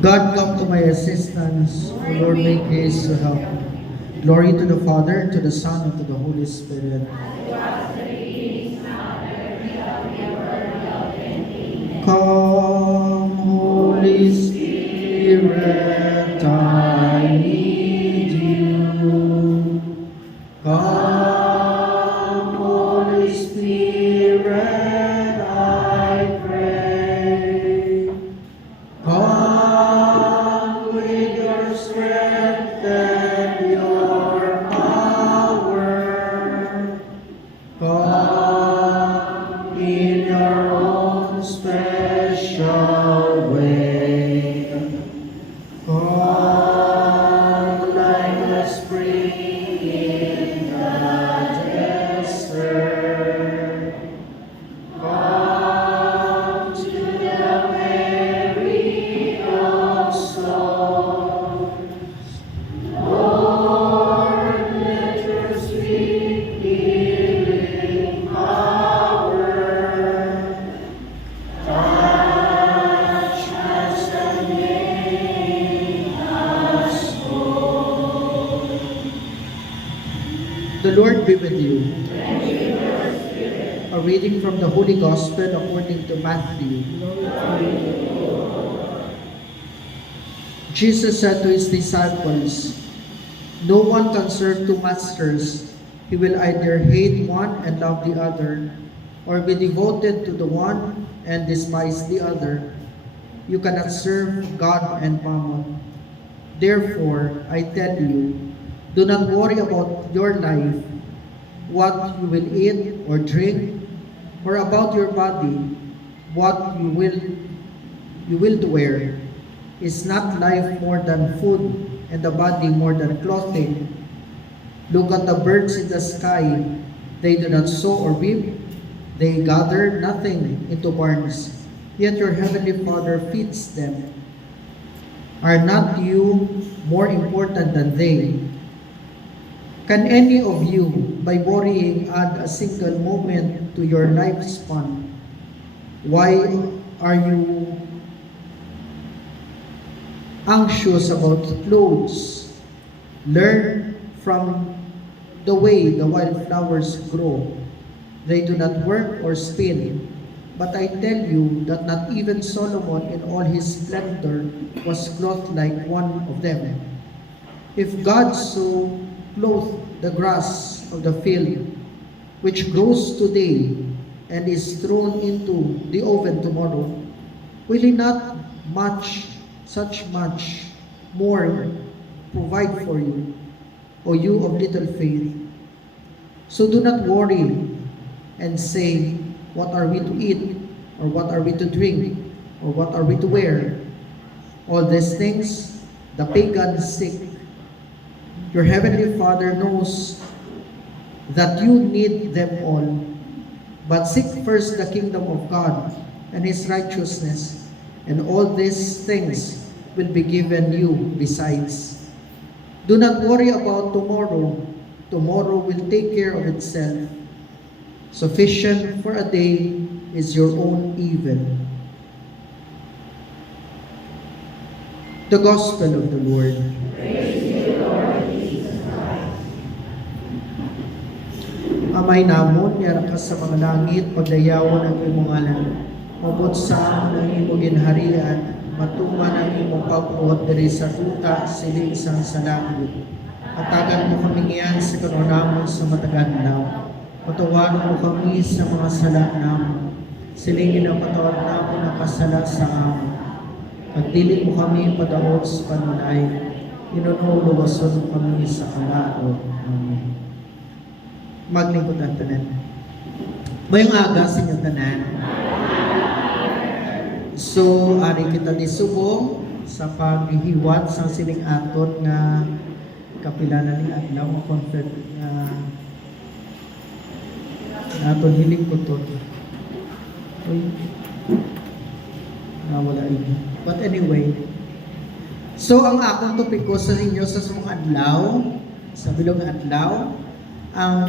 God, come to my assistance. O Lord, make haste to help. Glory to the Father, to the Son, and to the Holy Spirit. Come, Holy Spirit, I need you. Come, Holy Spirit, I pray. Come with your strength and your power. Come in your own special way. Come like a spring in the desert. Come to the weary of soul. Lord, let your sweet healing power touch us and make us whole. The Lord be with you. A reading from the Holy Gospel according to Matthew. Jesus said to his disciples, "No one can serve two masters. He will either hate one and love the other, or be devoted to the one and despise the other. You cannot serve God and Mammon. Therefore, I tell you, do not worry about your life, what you will eat or drink, or about your body, what you will wear. Is not life more than food, and the body more than clothing? Look at the birds in the sky. They do not sow or reap. They gather nothing into barns, yet your heavenly Father feeds them. Are not you more important than they? Can any of you, by worrying, add a single moment to your lifespan? Why are you anxious about clothes? Learn from the way the wildflowers grow. They do not work or spin. But I tell you that not even Solomon in all his splendor was clothed like one of them. If God so clothed the grass of the field, which grows today and is thrown into the oven tomorrow, will He not much more provide for you, O you of little faith? So do not worry and say, what are we to eat, or what are we to drink, or what are we to wear? All these things the pagans seek. Your heavenly Father knows that you need them all. But seek first the kingdom of God and His righteousness, and all these things will be given you besides. Do not worry about tomorrow. Tomorrow will take care of itself. Sufficient for a day is your own evil. The Gospel of the Lord. Praise you, Lord Jesus Christ. Amay namon, yara ka sa mga langit, pagdayawan ang imong ngalan. Mabot sa ang imong ginharian, matuman ang imong pagpuot diri sa tuta, siling sang sa langit. Atagan mo kami ngayon sa kanunamon sa mataganlaw. Patawaran mo kami sa mga sala namon. Silingin ang patawad namon na kasala sa amon. Pagdili mo kami padaot sa panunay. Inunulowason kami sa kalao. Amen. Maglingkod ang tanan. Mayong aga sa inyong tanan. So, ari kita nisubong sa paghihiwat sa sining aton nga kapilala ni adlaw nga confirm nga aton hiling kutot. Uy. Wala ini. But anyway, so ang akong topiko sa inyo sa sumong adlaw, sa bilog adlaw, ang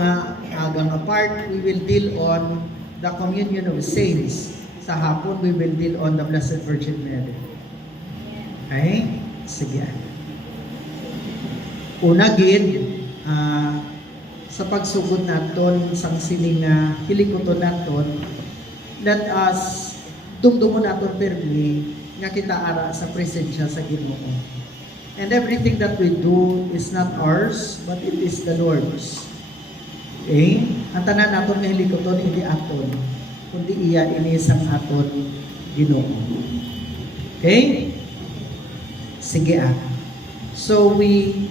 agang part, we will deal on the communion of saints. Sa hapon, we will deal on the Blessed Virgin Mary. Okay? Sige. Una gid, sa pagsugod naton sang sining hilikoton naton, let us dumdumon naton permi nga kita ara sa presensya sa Ginoo. And everything that we do is not ours, but it is the Lord's. Okay? Ang tanan naton nga hilikoton hindi aton, kundi iya ini sang aton Ginoo. Okay? Sige . So we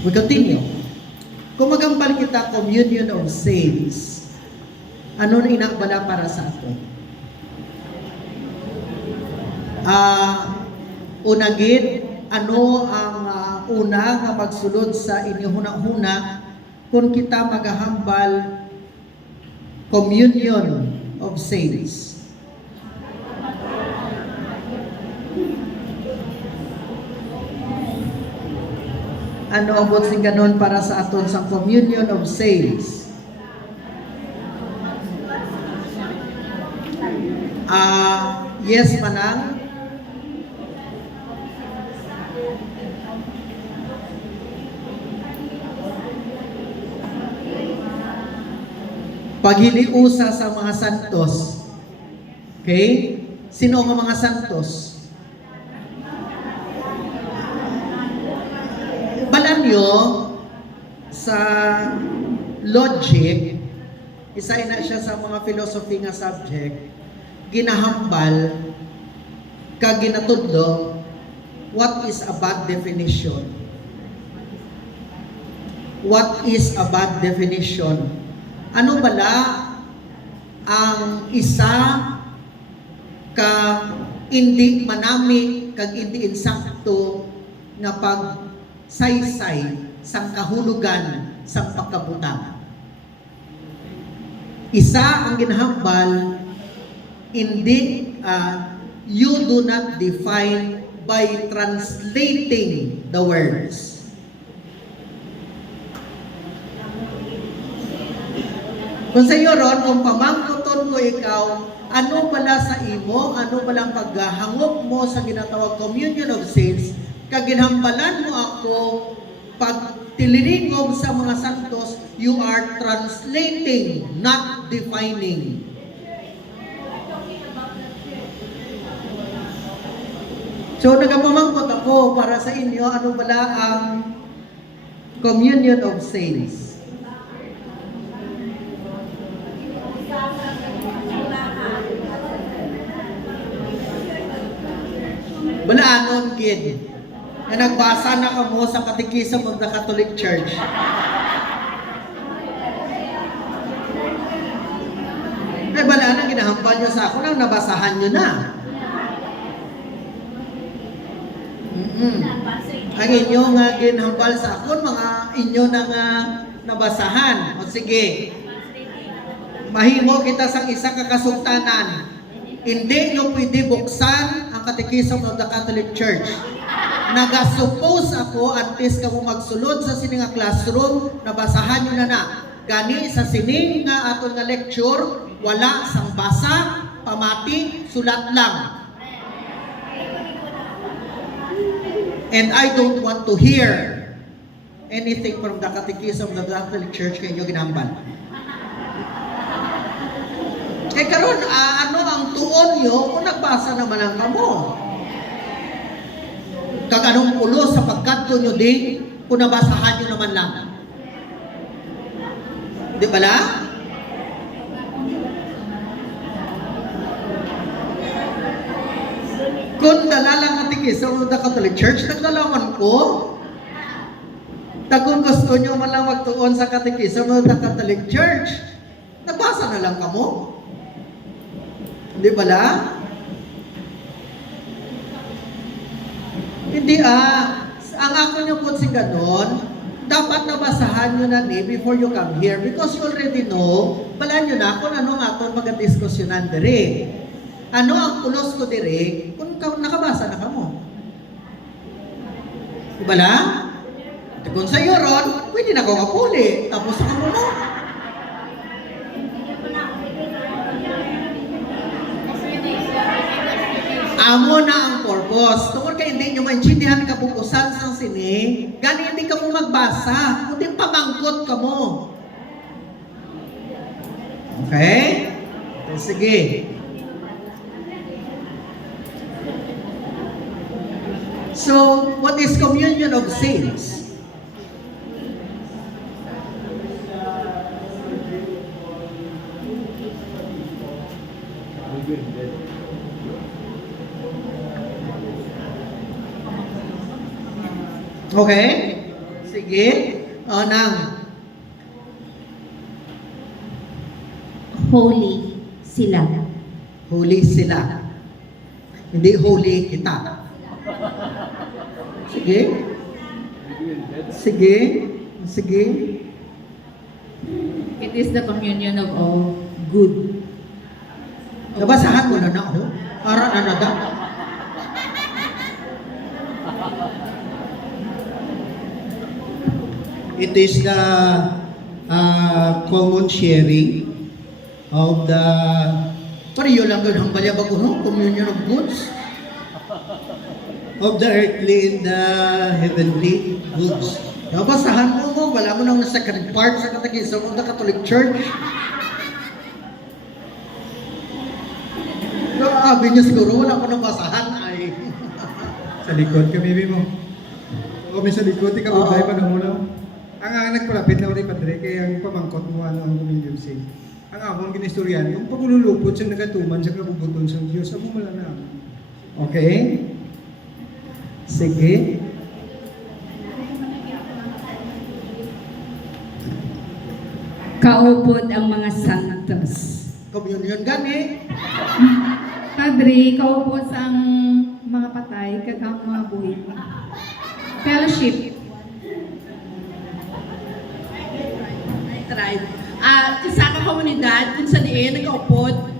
continue. Kung magambal kita communion of saints, ano na inakbala para sa aton? Unagid, ano ang una nga magsulod sa inyong hunang-huna kung kita maghahambal communion of saints? Ano ang sing ganon para sa aton sa communion of saints? Yes manang. Paghiliusa sa mga santos. Okay? Sino ang mga santos? Balan nyo sa logic, isa na siya sa mga philosophy nga subject, ginahambal, kag ginatudlo, what is a bad definition? What is a bad definition? Ano bala ang isa ka hindi manami kag hindi insakto nga pagsaysay sang kahulugan sang pagkabutang? Isa ang ginahambal, hindi you do not define by translating the words. Kung sa iyo ron, kung pamangkoton ko ikaw, ano pala sa imo, ano palang paghahangop mo sa ginatawag communion of saints, kaginhambalan mo ako, pag tiliringog sa mga santos, you are translating, not defining. So, nagpamangkot ako para sa inyo, ano pala ang communion of saints. Wala anon kid na nagbasa na kamo sa Catechism of the Catholic Church. Ay wala na, ginahambal nyo sa ako nang nabasahan nyo na. Ang inyo nga ginahambal sa ako, mga inyo na nga nabasahan. O sige, mahimo kita sang isa kakasugtanan. Hindi nyo pwede buksan ang Catechism of the Catholic Church. Nag-suppose ako at least kamo magsulod sa sining nga classroom, nabasahan nyo na. Gani sa sining nga aton nga lecture, wala sang basa, pamati, sulat lang. And I don't want to hear anything from the Catechism of the Catholic Church kay inyo ginambal. Eh karon, ano ang tuon nyo kung nagbasa naman ang kamo? Kag anong ulo sa pagkanto nyo din kung nabasahan nyo naman lang? Di ba la? Kung dalalang Catechism of the Catholic Church, naglalaman ko. Kung gusto nyo man lang magtuon sa Catechism of the Catholic Church, nagbasa na lang kamo. Di ba la? Hindi ang ako nyo po si ganon, dapat nabasahan nyo na ni before you come here because you already know, balaan nyo na kung ano nga itong mag-diskusyonan dire. Ano ang ulos ko dire kung nakabasa na kamo. Di ba la? Kung sa iyo ron, pwede na ko kapuli. Tapos sa kamo mo. Amo na ang purpose. Tungkol ka hindi nyo maintindihan kabukusan sa sini, gani hindi ka mo magbasa, kundi pamangkot ka mo. Okay? Sige. So, what is communion of saints? Okay? Sige. O, nang. Holy sila. Holy sila. Hindi holy kita. Sige. Sige. Sige. It is the communion of all good. Nabasahan mo na na ako. Para na na da. It is the common sharing of the pariyo lang doon ang balya bago no? Communion of goods of the earthly and the heavenly goods. Nabasahan mo, wala mo nang second part sa katekismo of the Catholic Church. Sabi niya siguro, wala ko nang basahan ay. Sa likod kami mo. O may sa likod, ikaw Oo. tayo pa na muna. Ang nagpalapit na ulit padre, kaya ang pamangkot mo ano ang communion sin. Ang among ginistoryan, yung pagululupot sa nagatuman sa kabubuton sa Diyos, amo wala na. Okay? Sige. Kaupod ang mga santos. Communion gani. Padre, kaupod sa ang mga patay, kag ang mga buhay. Fellowship. Tribe. Isa ka komunidad kung sa diin nagaupod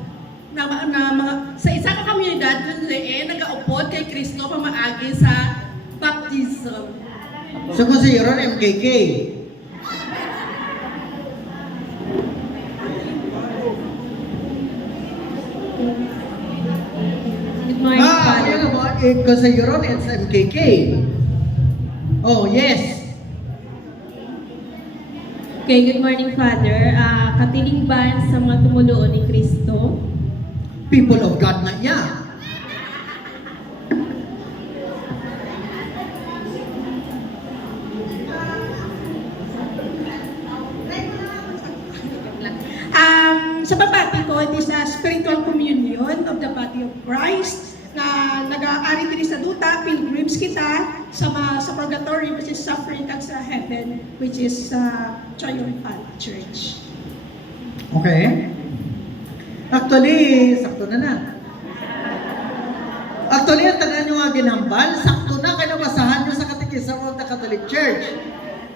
na mga sa isa ka komunidad kung sa diin nagaupod kay Kristo pamaagi sa baptism. So kung sa Euron, MKK. Good morning, Father. Yun mo, kung sa Euron, it's MKK. Oh, yes. Okay, good morning, Father. Katilingban sa mga tumuloon ni Kristo. People of God na niya. Sa babati ko, it is a spiritual communion of the body of Christ na nag-aari din sa duta, pilgrims kita sa purgatory which is suffering at sa heaven which is triumphant church. Okay. Actually, sakto na na. Actually, ang tanan nyo nga ginambal, sakto na kayo nabasahan nyo sa katekismo of the Catholic Church.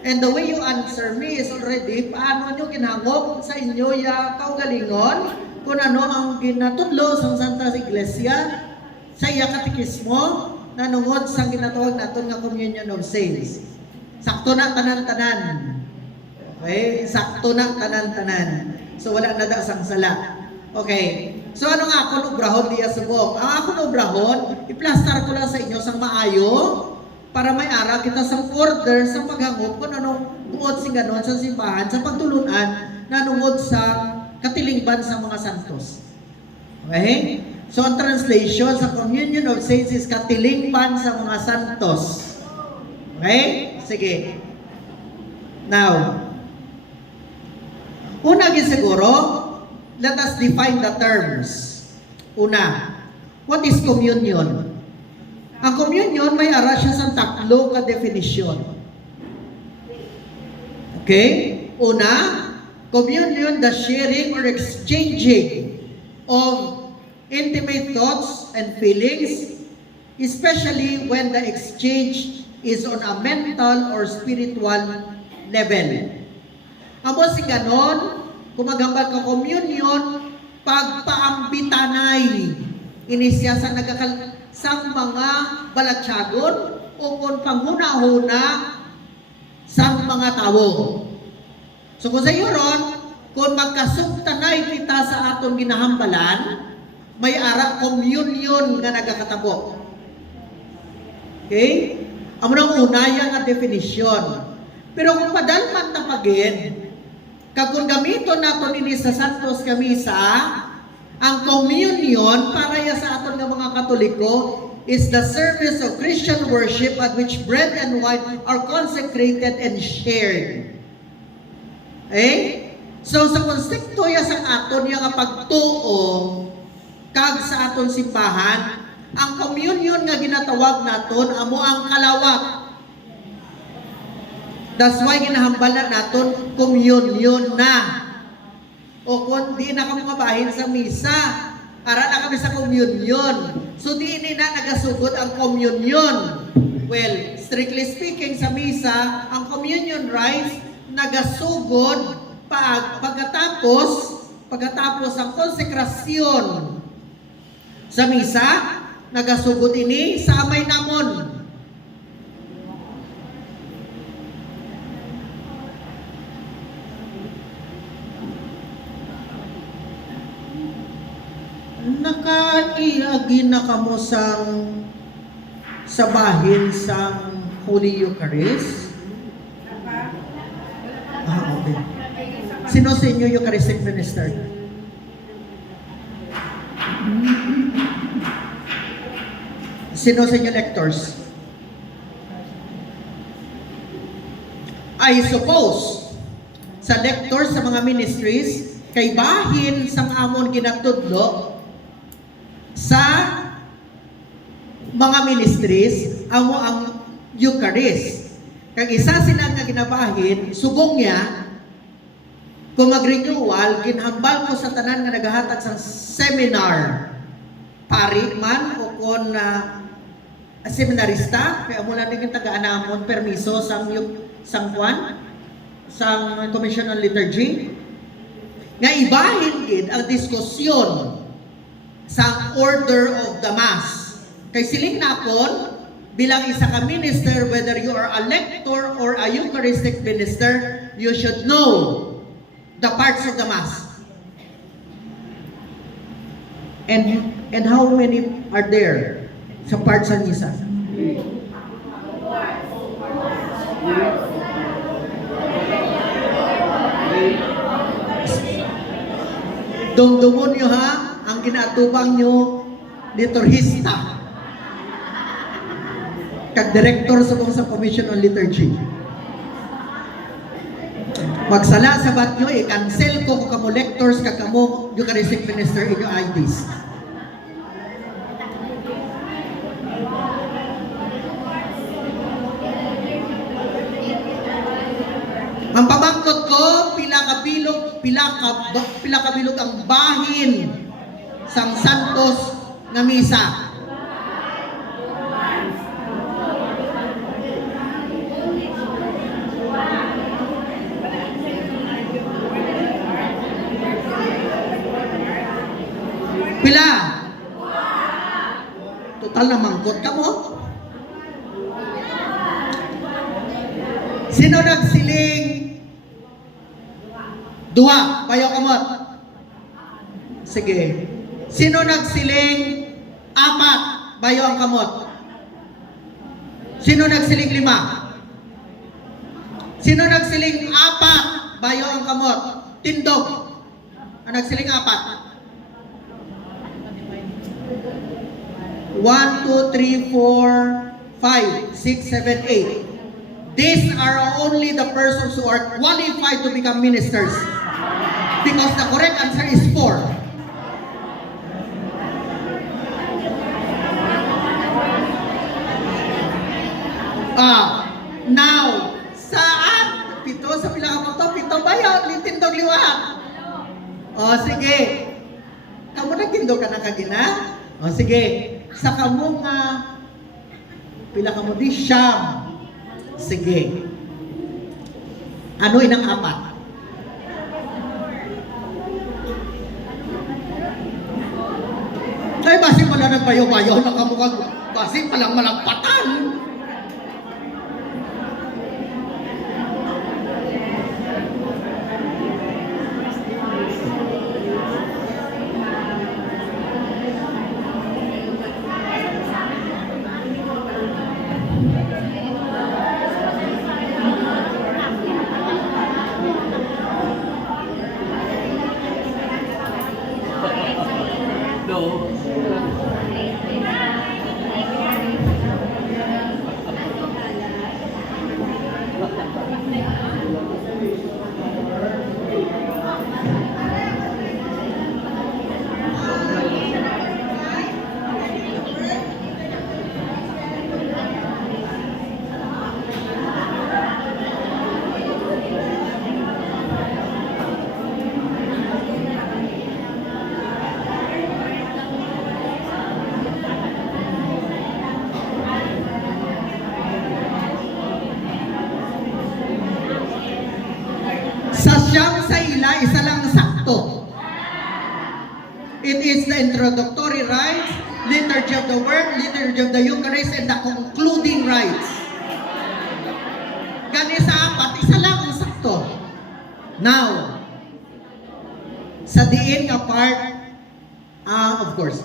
And the way you answer me is already paano nyo ginangop sa inyo ya kaugalingon kung ano ang ginatudlo sa Santa Iglesia sa iya katekismo na nungod sa ginatawag naton nga Communion of Saints. Sakto na tanan-tanan. Okay? Sakto na tanan-tanan. So wala na da sang sala. Okay. So ano nga ako obrahon diya subok? Ang ako obrahon, iplastar ko lang sa inyo sang maayo para may ara kita sa order sa paghangop kung anong tungod sing ganon sa simbahan sa pagtulunan na nungod sa katilingban sa mga santos. Okay? So ang translation sa Communion of Saints is katilingban sa mga santos. Okay? Sige. Now, una siguro, let us define the terms. Una, what is communion? Ang communion, may ara siya sa tatlo ka definition. Okay? Una, communion, the sharing or exchanging of intimate thoughts and feelings, especially when the exchange is on a mental or spiritual level. Amo si ganon, kumagambal ka communion, pagpaambitanay, inisya sa sang mga balatsagon o kung panghuna-huna sang mga tao. So kung sa iyo ron, kung magkasugtanay kita sa aton ginahambalan, may ara communion nga nagakatabo. Okay? Amo nang unaya nga definisyon. Pero kung padalman na pagin, kag kung gamiton naton ini sa Santos nga Misa, ang communion para ya sa aton nga mga Katoliko is the service of Christian worship at which bread and wine are consecrated and shared. So sa konsepto ya sa aton nga pagtuo kag sa aton simbahan, ang communion nga ginatawag naton amo ang kalawat. That's why ginahambalan naton communion na. O kung di na kami mabahin sa misa, ara na kami sa communion. So di na nagasugod ang communion. Well, strictly speaking sa misa, ang communion rites nagasugod pagkatapos ang konsekrasyon sa misa, nagasugod ini sa amay namon. Nakaiagi na kamo sa bahin sa Holy Eucharist? Okay. Sino sa inyo Eucharistic minister? Sino sa inyo lectors? I suppose sa lectors sa mga ministries kay bahin sang amon ginatudlo sa mga ministries amo ang Eucharist. Kag isa sila nga ginabahin, subong niya kung mag-renewal, ginhambal ko sa tanan nga nagahatag sa seminar. Pari man o kung seminarista, kaya mula din yung taga-anamon, permiso sang Juan, sang Commission on Liturgy, nga ibahin gid ang diskusyon sa order of the Mass. Kay siling nakon, bilang isa ka minister, whether you are a lector or a Eucharistic minister, you should know the parts of the Mass. And how many are there sa parts ng Misa? Dumdumon nyo ha, ang ginatubang nyo, liturhista. Kag director sa Commission on Liturgy. Magsala sa bat nyo, i-cancel ko kung kamo lectors, kag kamo Eucharistic minister in your IDs. Ang pamangkot ko, pila kabilog ang bahin sang Santos nga Misa. Pila? Total na mangkot ka mo? Sino nagsiling? Dua, bayo kamot. Sige. Sino nagsiling? Apat, bayo ang kamot. Sino nagsiling 5? Sino nagsiling 4, bayo ang kamot. Tindog. Ang nagsiling 4. 1, 2, 3, 4, 5, 6, 7, 8. These are only the persons who are qualified to become ministers. Because the correct answer is 4. Now, saan? 7 sa pila ka to? 7 ba yun? Litindog liwat. Sige. Kamu nagtindog ka na kagina? Sige. Sa kamo nga pila ka mo di siyam. Sige. Ano inang 4? Ay, basi pala nagbayo-bayo na kamukhang basi palang malagpatan. Sa siyam sa ila, isa lang sakto. It is the introductory rites, liturgy of the word, liturgy of the Eucharist, and the concluding rites. Gani sa apat, isa lang ang sakto. Now, sa diin nga part, of course,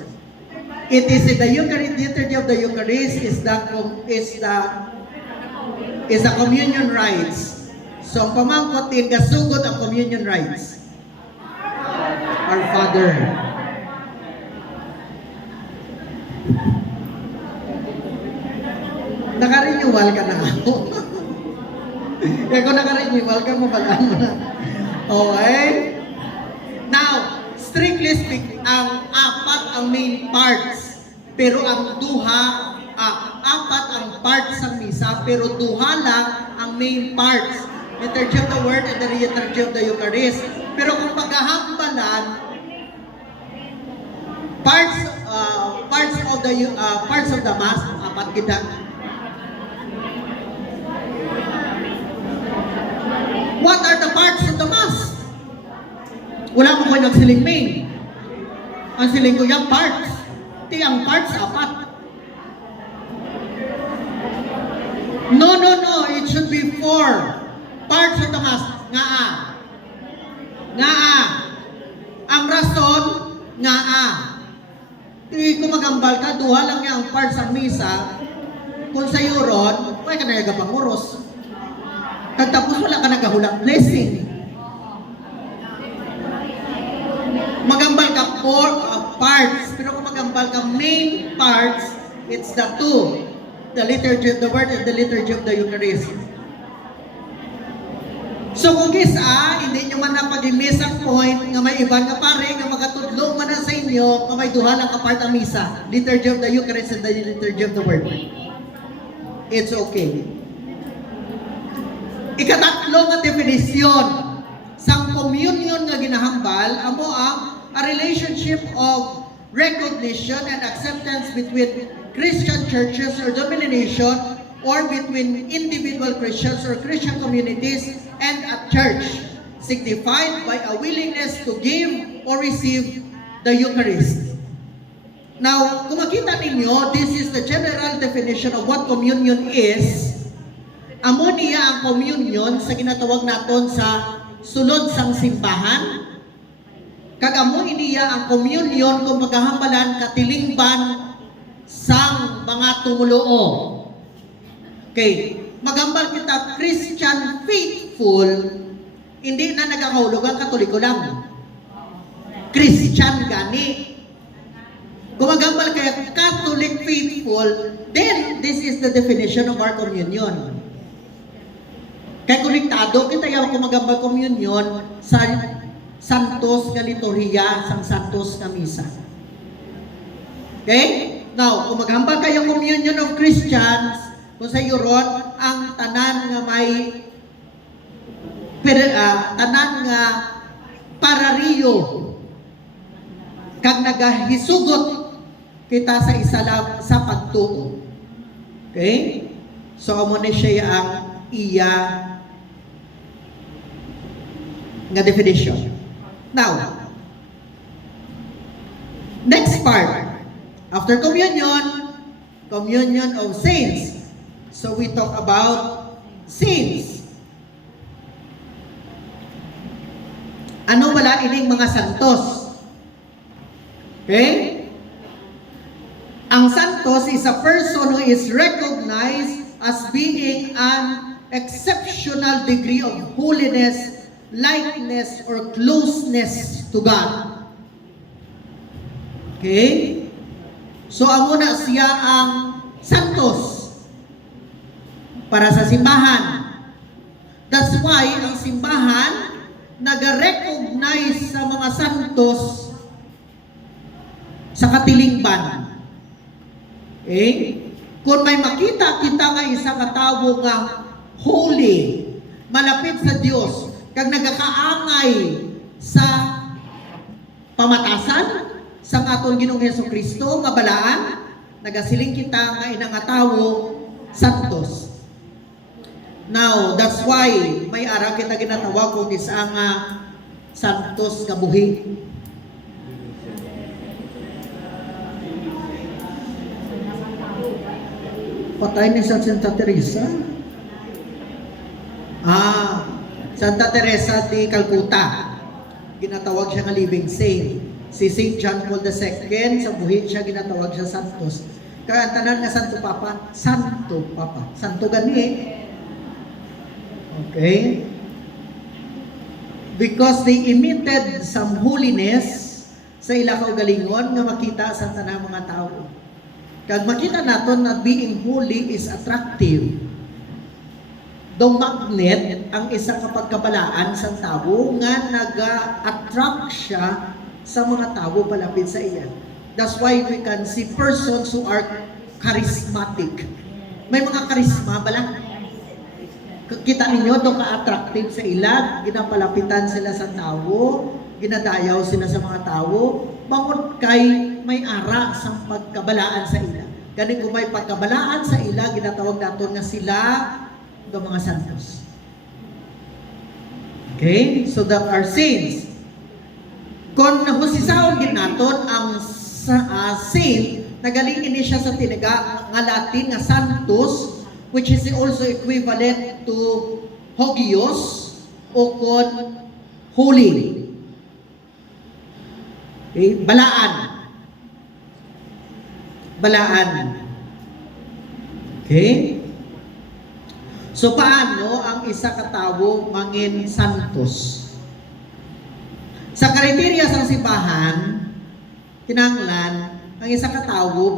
it is in the Eucharist, liturgy of the Eucharist is the communion rites. So, ang pamangkot din, gasugod ang communion rites. Our Father. Naka-renewal ka na ako. Kaya kung naka-renewal ka, mabalaan mo na. Okay? Now, strictly speaking, ang apat ang main parts. Pero ang apat ang parts ng misa, pero duha lang ang main parts. Liturgy of the Word and the liturgy of the Eucharist. Pero kung paghahambalan, parts of the Mass, apat kita. What are the parts of the Mass? Wala mo kayo nagsiling main. Ang siling ko yung parts. Ang parts, apat. No. It should be 4 parts of the Mass. Nga. Ang rason, nga. Di ko magambal ka, duha lang yung parts ng misa. Kung sa yuron, may ka nagagapang uros. Tapos wala ka nagahulang blessing. Magambal ka 4 parts. Pero kung magambal ka main parts, it's the 2. The liturgy of the Word and the liturgy of the Eucharist. So kung hindi nyo man napag-miss ang point nga may iban nga pare nga makatudlong man na sa inyo nga may duha lang apart ang misa, liturgy of the Eucharist and the liturgy of the Word. It's okay. Ikatatlo nga definisyon sa communion nga ginahambal amo ang a relationship of recognition and acceptance between Christian churches or denomination or between individual Christians or Christian communities and a church, signified by a willingness to give or receive the Eucharist. Now, kung makita ninyo, this is the general definition of what communion is. Amo niya ang communion sa ginatawag naton sa sulod sang simbahan. Kagamo niya ang communion kung maghahambalan katilingban sang mga tumuluo. Okay, magambal kita Christian faithful, hindi na nagkakahulog ang Katoliko lang. Christian gani. Kung magambal kaya Catholic faithful, then this is the definition of our communion. Kaya konektado kita yung kung magambal communion sa santos nga liturhiya, sang santos nga misa. Okay? Now, kung maghambal kayo communion of Christians, kung sa yuron, ang tanan nga may tanan nga parariyo kag nagahisugot kita sa isalam sa pagtuo. Okay? So, amo ni siya ang iya nga definition. Now, next part. After communion, communion of saints. So we talk about saints. Ano wala ining mga santos? Okay? Ang santos is a person who is recognized as being an exceptional degree of holiness, likeness, or closeness to God. Okay? So amo na siya ang santos para sa simbahan. That's why ang simbahan nag-recognize sa mga santos sa katilingban. Okay? Kung may makita kita nga isa ka tawo nga holy, malapit sa Dios, kag nagakaangay sa pamatasan sa atong Ginoong Hesukristo nga balaan, nagasiling kita nga inang tawo santos. Now, that's why may ara kita ginatawag kung isa nga santos nga buhi. Patay ni Santa Teresa. Santa Teresa de Calcutta. Ginatawag siya nga living saint. Si St. John Paul II, sa buhi siya ginatawag siya santos. Kaya ang tanan nga Santo Papa, Santo Papa. Santo gani. Okay? Because they emitted some holiness sa ila kaugalingon nga makita sa tanang mga tao. Kag makita naton na being holy is attractive. Dong magnet ang isa kapag kabalaan sa tao nga naga-attract siya sa mga tao palapit sa iya. That's why we can see persons who are charismatic. May mga karisma bala. Kita ninyo itong ka-attractive sa ila, ginapalapitan sila sa tao, ginadayaw sila sa mga tao, bangon kay may ara sa pagkabalaan sa ila. Ganing kung may pagkabalaan sa ila, ginatawag natin nga sila ng mga santos. Okay? So that are saints. Kung nahusisaon din natin ang saint, nagaling ini siya sa tinaga nga Latin nga santos, which is also equivalent to Hogios o kon holy. Okay? Balaan. Balaan. Okay? So paano ang isa ka tawo mangin santos? Sa kriteria sa simbahan, kinahanglan ang isa ka tawo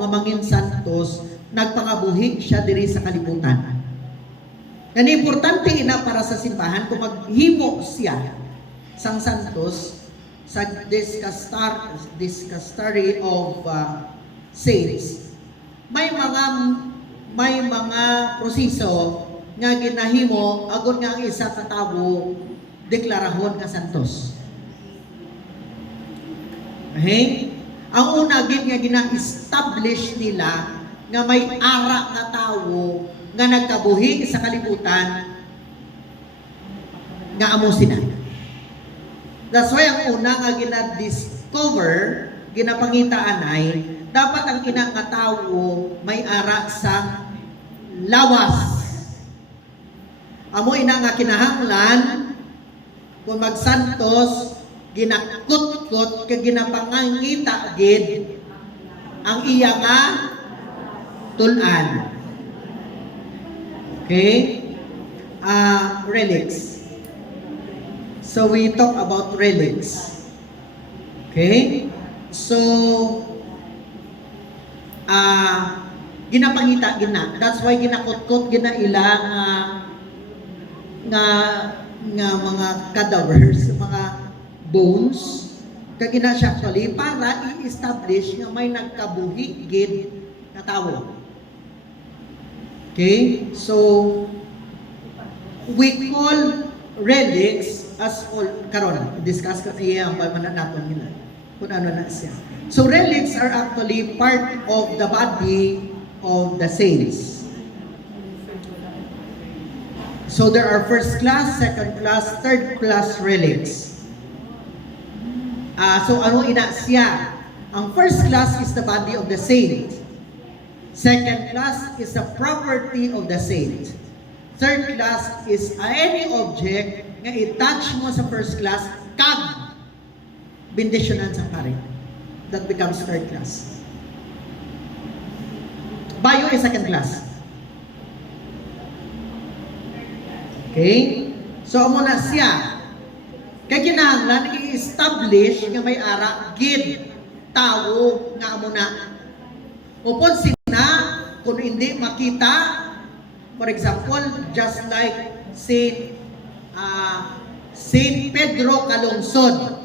nga mangin santos, nagpangabuhi siya diri sa kalibutan. Yan importante ina para sa simbahan kung maghimo siya sang santos sa dicastery of saints. May mga proseso nga ginahimo agon nga ang isa ka tawo deklarahon nga santos. Okay? Ang una gid nga gina-establish nila nga may ara nga tawo nga nagkabuhi sa kalibutan nga amo sila. That's why ang una nga gina-discover, ginapangitaan ay dapat ang ina nga tawo may ara sa lawas. Amo ina nga kinahanglan kung magsantos, ginakut-kut kag ginapangangita gid ang iya nga tulan. Okay? Relics. So we talk about relics. Okay? So ginapangita gina. That's why ginakut-kut gina ila nga mga cadavers, mga bones kag gina siya actually para i-establish nga may nagkabuhi gid na tawo. Okay? So we call relics as all karon discuss ka iya ang naton nila kung ano na siya. So relics are actually part of the body of the saints. So there are first class, second class, third class relics. So ano ina siya? Ang first class is the body of the saint. Second class is the property of the saint. Third class is any object nga i-touch mo sa first class kag bendisyonan sa pare. That becomes third class. Bayo is second class. Okay? So amo na siya. Kay kinahanglan i-establish nga may ara gid tawo nga amo na. Upon sina kung hindi makita, for example, just like Saint Pedro Calungsod,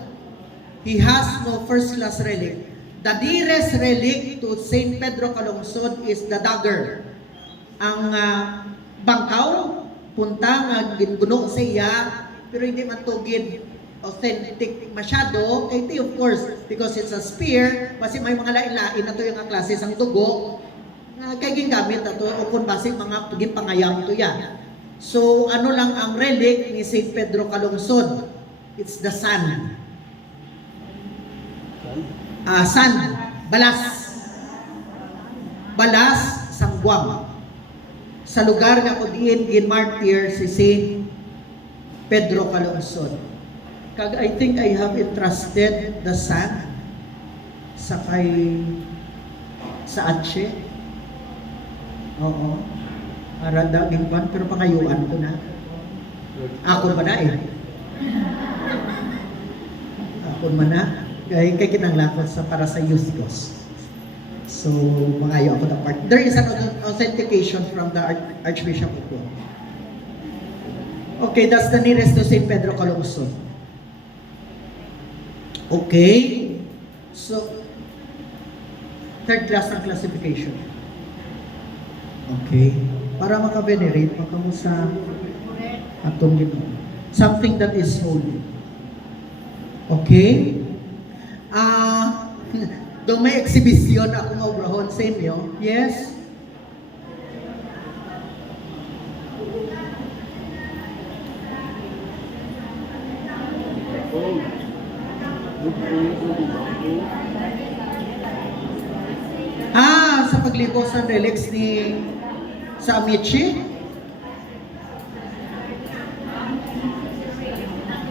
he has no first class relic. The nearest relic to Saint Pedro Calungsod is the dagger. Ang bangkaw, punta nga ginguno sa iya, pero hindi man to gid authentic masyado. Kaya of course, because it's a spear, kasi may mga lain-lain na to yung klase sang dugo, kaya gingamit na to, o kung basi mga pangayam to yan. So, ano lang ang relic ni Saint Pedro Calungsod? It's the sun. Sun, balas. Balas, sangguam. Sa lugar nga kung gin-martyr si Saint Pedro Calungsod. I think I have entrusted the sun sa Atche. Oo. Para daging ban, pero pangayuan ko na. Ako ba na eh. Ako man na. Kay kinanglakot sa para sa youth cause. So, mangayo ako na part. There is an authentication from the Archbishop of Rome. Okay, that's the nearest to St. Pedro Calungsod. Okay. So, third class ng classification. Okay. Para maka-venerate, makamu sa atong Ginoo. Something that is holy. Okay? Doon may exhibition ako nga obrahon sa inyo. Yes? Sa paglibos ng relics sa Amici.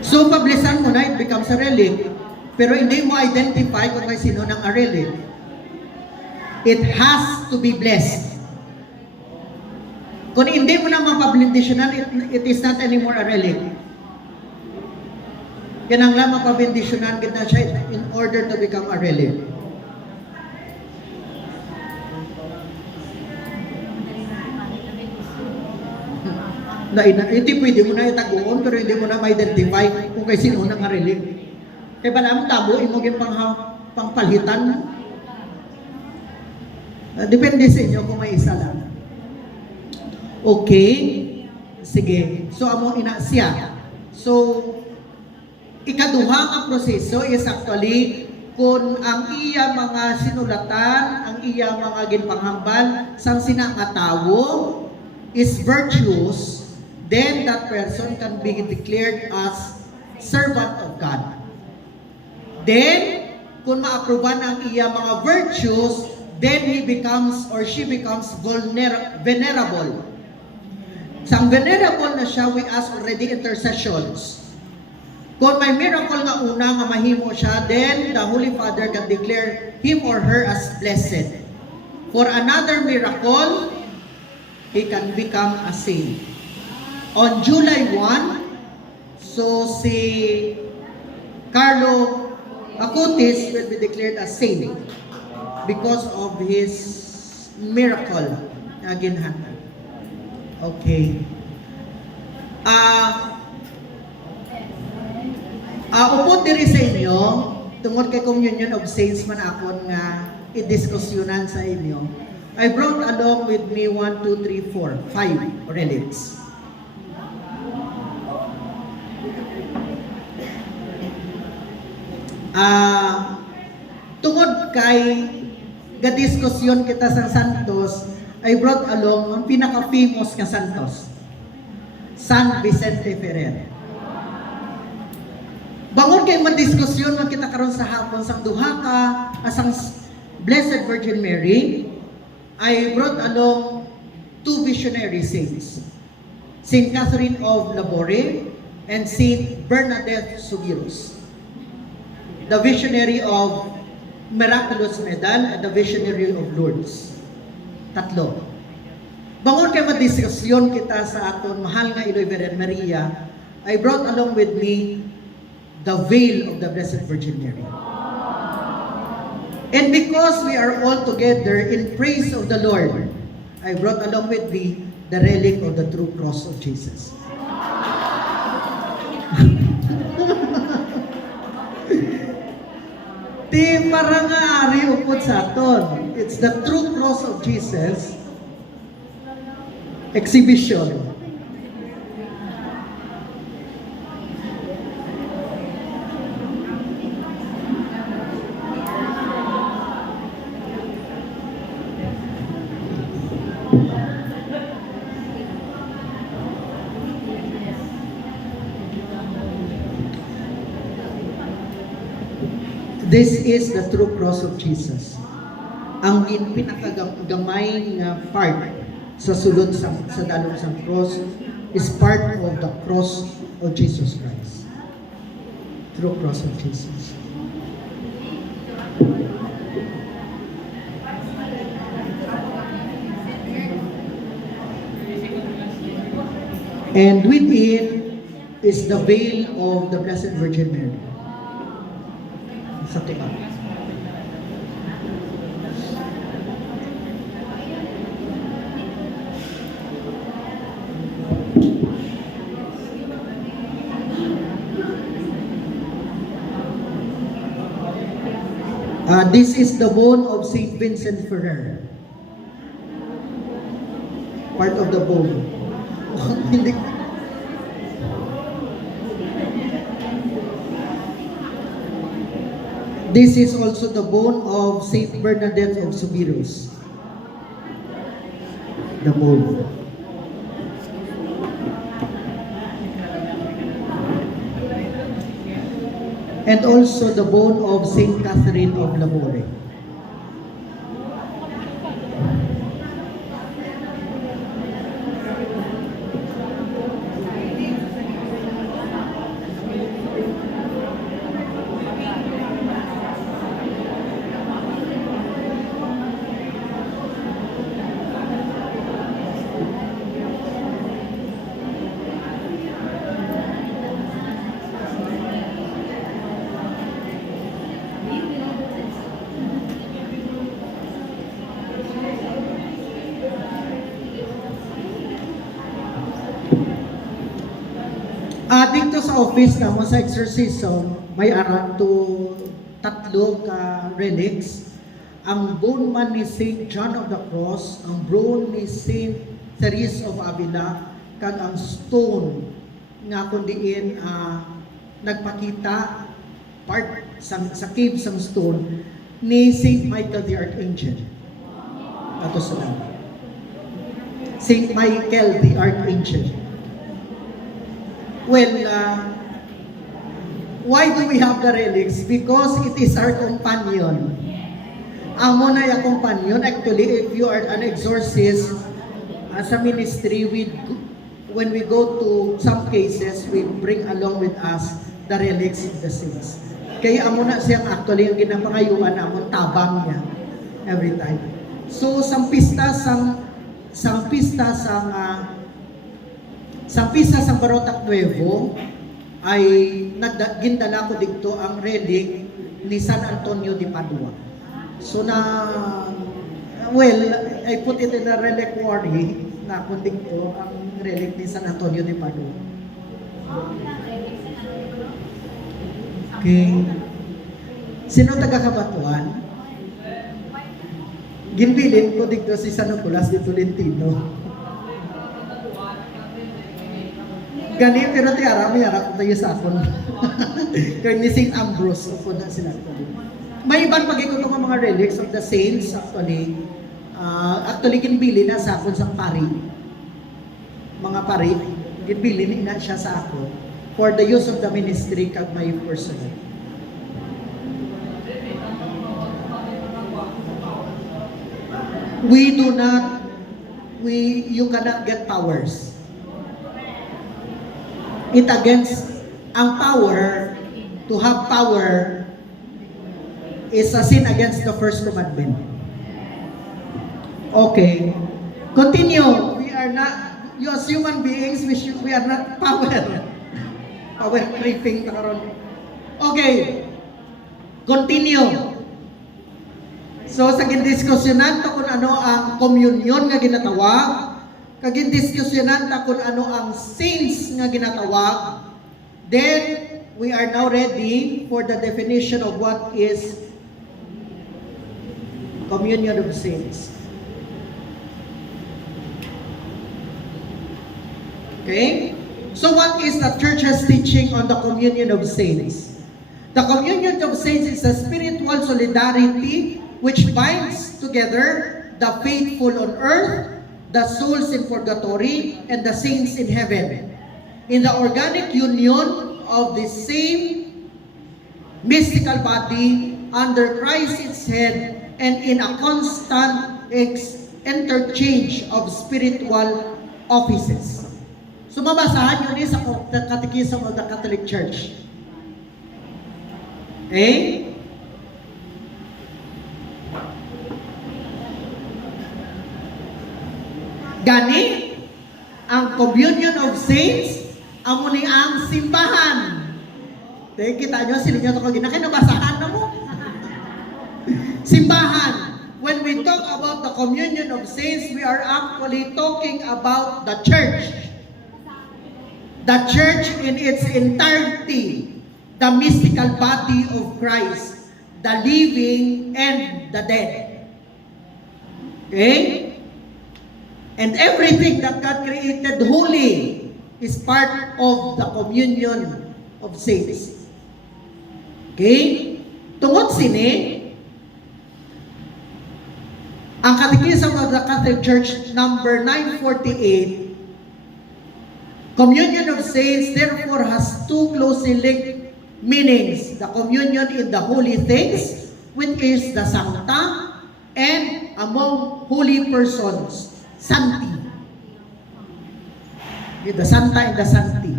So, publisan mo na, it becomes a relic. Pero hindi mo identify kung may sino ng a relic. It has to be blessed. Kung hindi mo na mapabindisyonan, it is not anymore a relic. Kinanglan mapabindisyonan kita siya in order to become a relic. Hindi pwede mo na itagoon pero hindi mo na ma-identify kung kay sino nang relic. Kaya ba naman tabo, imogin pangpalitan? Depende sa inyo kung may isa lang. Okay? Sige. So, amo ina siya. So, ikaduha ang proseso is actually kung ang iya mga sinulatan, ang iya mga ginpanghambal, sang sinangatawo is virtuous, then that person can be declared as servant of God. Then, kung ma-aproban ang iya mga virtues, then he becomes or she becomes venerable. Sang venerable na siya, we ask already intercessions. Kung may miracle nga una nga mahimo siya, then the Holy Father can declare him or her as blessed. For another miracle, he can become a saint. On July 1, so si Carlo Acutis will be declared a saint because of his miracle na ginhatan. Okay. Upod diri sa inyo, tungod kay Communion of Saints man akon nga i-diskusyonan sa inyo, I brought along with me 1, 2, 3, 4, 5 relics. Tungod kay gadiskusyon kita sa Santos, I brought along ang pinaka-famous nga Santos, San Vicente Ferrer. Bangon kay madiskusyon man kita karon sa hapon sang duha ka asang Blessed Virgin Mary, I brought along two visionary saints, Saint Catherine of Labore and Saint Bernadette Sugiros. The visionary of Miraculous Medal and the visionary of Lourdes. Tatlo. Bangon kay madiskusyon kita sa aton mahal nga Iloy Virgen Maria, I brought along with me the veil of the Blessed Virgin Mary. And because we are all together in praise of the Lord, I brought along with me the relic of the true cross of Jesus. Ti parang ari upod sa aton. It's the true cross of Jesus exhibition. This is the true cross of Jesus. Ang pinakagamay nga part sa sulod sa dalom sa cross is part of the cross of Jesus Christ. True cross of Jesus. And within is the veil of the Blessed Virgin Mary. Sa tipan. This is the bone of Saint Vincent Ferrer. Part of the bone. Hindi. This is also the bone of Saint Bernadette of Subiros. The bone. And also the bone of Saint Catherine of Labore. Dito sa office na mo sa exorcism, may around to tatlo ka relics. Ang bone man ni Saint John of the Cross, ang bone ni Saint Therese of Avila, kag ang stone nga kundiin nagpakita part sa cave sa stone ni Saint Michael the Archangel. Ato sa Saint Michael the Archangel. Well, why do we have the relics? Because it is our companion. Amo na yung companion. Actually, if you are an exorcist, as a ministry, when we go to some cases, we bring along with us the relics of the saints. Kaya amo na siyang actually yung ginapangayuan na amo, tabang niya every time. So, sang pista sa Barotac Nuevo ay gindala ko dito ang relic ni San Antonio de Padua. So I put it in a reliquary na kung dito ang relic ni San Antonio de Padua. Okay. Sino taga Kabatuan? Ginbilin ko dito si San Nicolas de Tolentino. Gani, pero tiara, may harap tayo sa akon. Kaya ni St. Ambrose, ako na sila. May ibang pag-ikot ng mga relics of the saints, actually. Actually, kinbili na sa akon sa pari. Mga pari, kinbili na siya sa ako for the use of the ministry kag my personal. You cannot get powers. It against ang power, to have power is a sin against the first commandment. Okay. Continue. We are not, you as human beings, we are not power creeping na karon. Okay. Continue. So sa gindiskusyonan ta kung ano ang communion nga ginatawag, kagindiskusyonan ta kung ano ang saints nga ginatawag, then we are now ready for the definition of what is communion of saints. Okay? So what is the church's teaching on the communion of saints? The communion of saints is a spiritual solidarity which binds together the faithful on earth, the souls in purgatory, and the saints in heaven, in the organic union of the same mystical body under Christ its head, and in a constant interchange of spiritual offices. So mabasahan nyo sa Catechism of the Catholic Church. Okay? Gani, ang communion of saints, amo ni ang simbahan. Kita nyo, sila nyo ito kagina, kinabasahan na mo. Simbahan. When we talk about the communion of saints, we are actually talking about the church. The church in its entirety. The mystical body of Christ, the living and the dead. Okay? And everything that God created holy is part of the communion of saints. Okay? Tungod sini, ang Catechism of the Catholic Church number 948, communion of saints therefore has two closely linked meanings: the communion in the holy things, which is the sancta, and among holy persons, sancti. The santa and the sancti.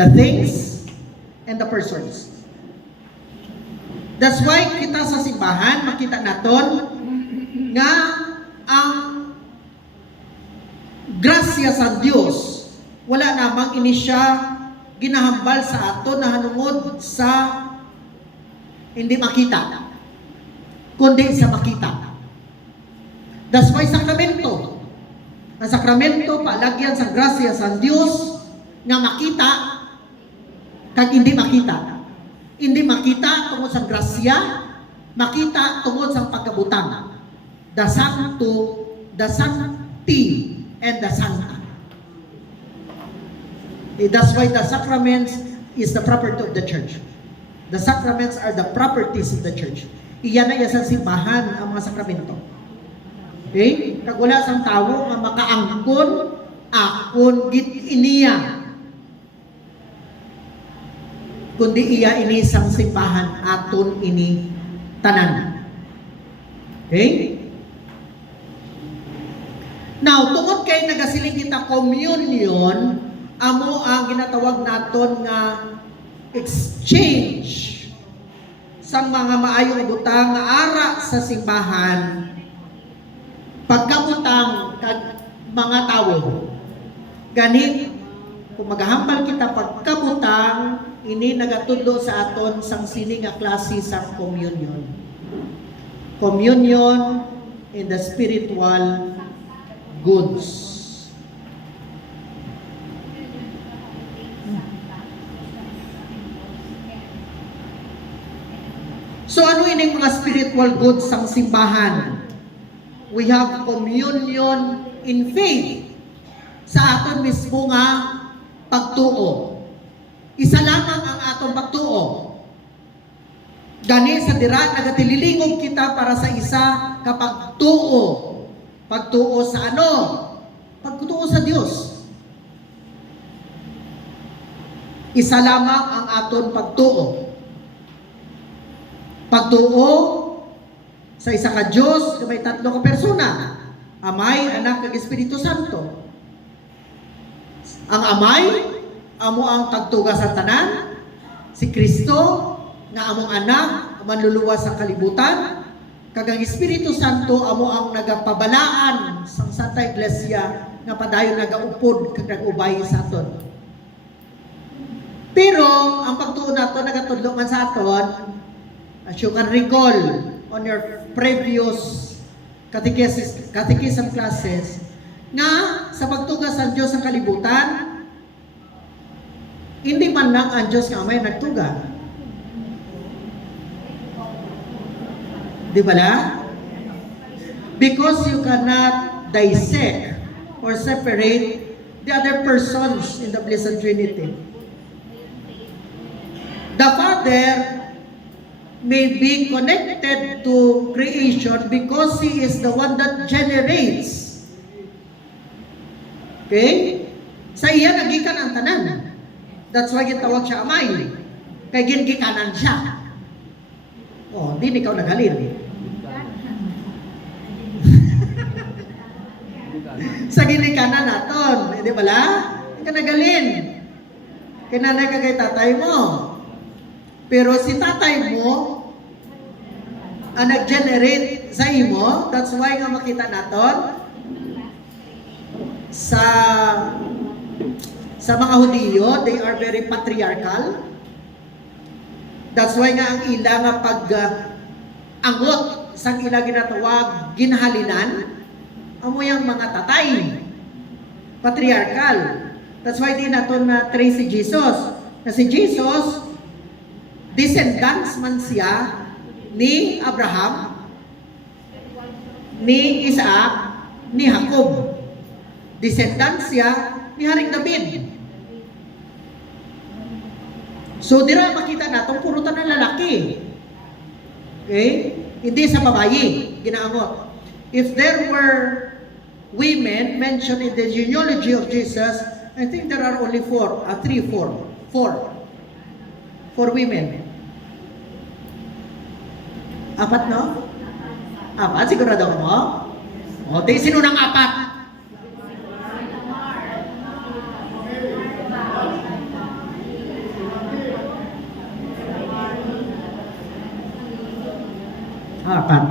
The things and the persons. That's why kita sa simbahan, makita naton nga ang grasya sa Dios, wala namang ini siya ginahambal sa ato na hanungod sa hindi makita, kundi sa makita. That's why sakramento. Ang sakramento, palagyan sa grasya sa Diyos nga makita kag hindi makita. Hindi makita tungod sa grasya, makita tungod sa pagkabutang. The Sancto, the Sancti, and the Sancta. That's why the sacraments is the property of the church. The sacraments are the properties of the church. Iyan na sa simbahan ang mga sakramento. Okay? Kag wala sang tawo nga makaangkon akon git iniya. Kundi iya ini sang simbahan aton ini tanan. Okay? Now, tungod kay nagasiling kita communion, amo ang ginatawag naton nga exchange sa mga maayong ibutang nga ara sa simbahan, pagkabutang kag mga tawo. Gani, kung maghambal kita pagkabutang, ini nagatudlo sa aton sang sini nga klase sa communion. Communion in the spiritual goods. So ano ining mga spiritual goods sang simbahan? We have communion in faith. Sa aton mismo nga pagtuo. Isa lamang ang aton pagtuo. Gani sa dira nagatililingog kita para sa isa ka pagtuo. Pagtuo sa ano? Pagtuo sa Dios. Isa lamang ang aton pagtuo. Pagtuo sa isa ka Diyos na may tatlo ka persona. Amay, Anak, kag Espiritu Santo. Ang Amay, amo ang tagtuga sa tanan. Si Kristo, nga among Anak, manluluwa sa kalibutan. Kag ang Espiritu Santo, amo ang nagapabalaan sa Santa Iglesia nga padayon nagaupod kag nagubay sa aton. Pero, ang pagtuon nato nagatudlo man sa aton, as you can recall on your previous catechism classes, nga sa pagtugas ang Diyos sa kalibutan, hindi man lang ang Diyos nga may nagtuga. Di ba la? Because you cannot dissect or separate the other persons in the Blessed Trinity. The Father may be connected to creation because He is the one that generates. Okay? Sa iya nagikan ang tanan. That's why gitawag siya amay. Kay gingikanan siya. Oh, di ikaw naghalin. Sa ginikanan naton, di ba la? Hindi ka nagalin. Kinanay ka kay tatay mo. Pero si tatay mo, ang nag-generate sa imo, that's why nga makita naton, sa mga Hudiyo, they are very patriarchal. That's why nga ang ila nga angot sa ila ginatawag ginhalinan, amo yung mga tatay, patriarchal. That's why di naton na trace si Jesus. Na si Jesus, descendants man siya ni Abraham, ni Isaac, ni Jacob. Descendants siya ni Haring David. So, dira makita natin, puro ng lalaki. Okay? Hindi sa babayi, ginaangot. If there were women mentioned in the genealogy of Jesus, I think there are only four women. Apat, no? Apat, sigurado mo? O, di, sino ng apat? Apat.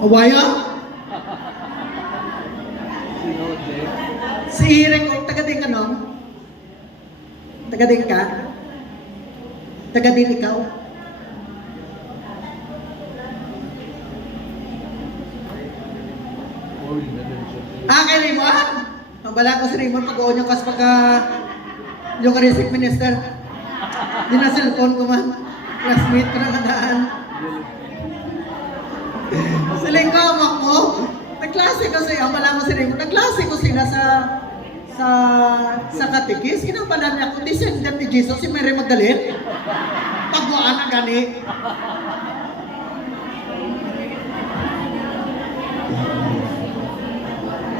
Awaya? Si Irek, o taga-din ka, no? Taga-din ka? Taga-din ikaw? Kay Raymond? Ang bala ko si Raymond, pag-uon niyo kasi pagka Eucharistic Minister. Di na cellphone ko man. Classmate ko na kadaan. Siling ka, amak mo. Nagklase ko siya, ang bala ko si Raymond. Nagklase ko sila sa katikis. Kinapala niya kung descendant ni Jesus, si Mary Magdalene. Pagwaan na gani.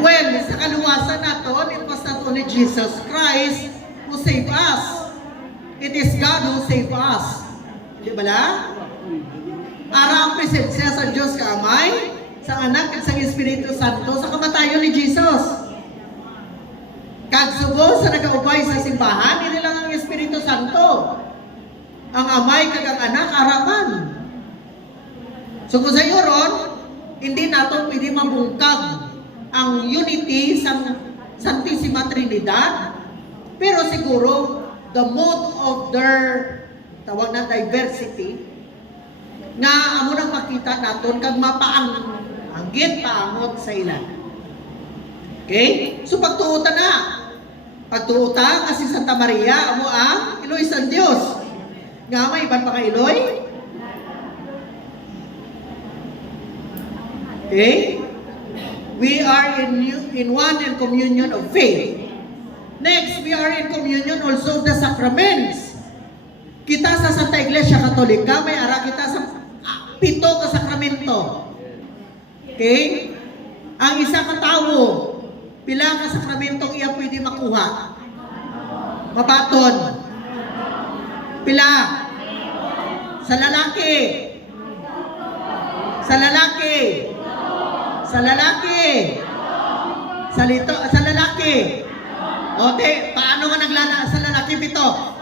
Well, sa kaluwasan naton, it was not only Jesus Christ who saved us. It is God who saved us. Di ba la? Ara ang presensya sa Diyos kaamay, sa anak at sa Espiritu Santo, sa kamatayon ni Jesus. Kagsugo sa nagaubay sa simbahan, hindi lang ang Espiritu Santo. Ang amay kag ang anak, araman. So kung sa iyo ron, hindi nato pwede mabungkag ang unity sa Santissima Trinidad, pero siguro the mode of their tawag na diversity nga amo nang makita naton kag mapaanggit paangot sa ilan. Okay? So pagtuutan na. Pagtuutan kasi Santa Maria amo ang Iloy San Dios. Nga may iban pa ka Iloy? Okay? We are in one in communion of faith. Next, we are in communion also of the sacraments. Kita sa Santa Iglesia Katolika, may ara kita sa 7 ka sakramento. Okay? Ang isa ka tao, pila ka sakramentong iya pwede makuha? Mabaton. Pila? Sa lalaki. Sa lalaki. Sa lalaki. Sa lalaki. Okay, paano nga naglala sa lalaki 7?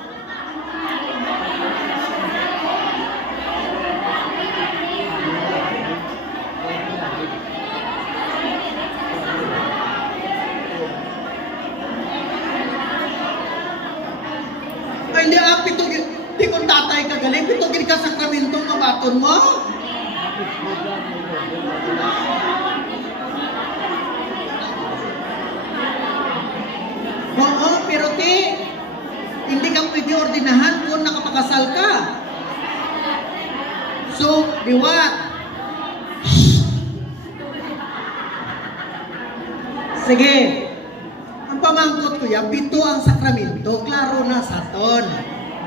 buhaton mo? Oo, pero hindi ka pwede ordinahan kung nakapakasal ka. So, liwat. Sige. Ang pamangkot ko yan, 7 ang sakramento. Klaro na sa ton.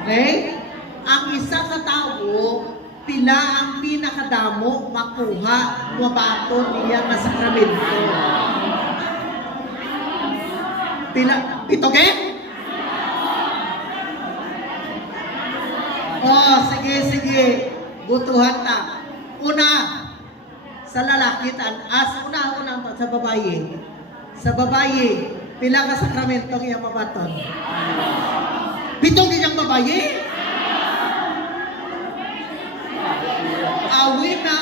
Okay? Ang isa ka tao, pila ang pinakadamo makuha mabaton niya nga sakramento. Pila, 7 ke? Oh, sige. Butuhan ta. Una, sa lalaki, una sa babae. Sa babae, pila ka sakramentong iyang mabaton? 7 din ang babae?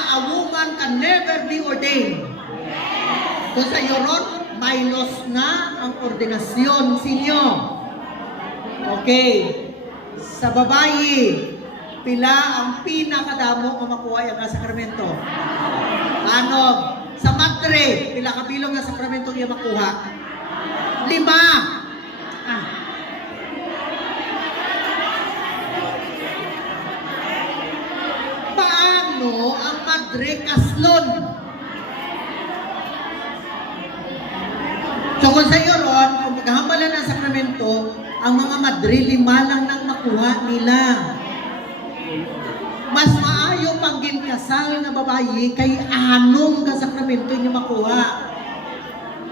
A woman can never be ordained. So sa Euron, minus na ang ordinasyon sinyo. Okay. Sa babae, pila ang pinakadamo ang makuha yung sakramento? Ano? Sa madre, pila ka bilog ng sakramento niya makuha? 5. Paano ang madre kaslon? So kung sa iyo ron, kung maghahambalan ng sakramento, ang mga madre 5 lang nang makuha nila. Mas maayo pang ginkasal na babae kay 6 ka sakramento niya makuha.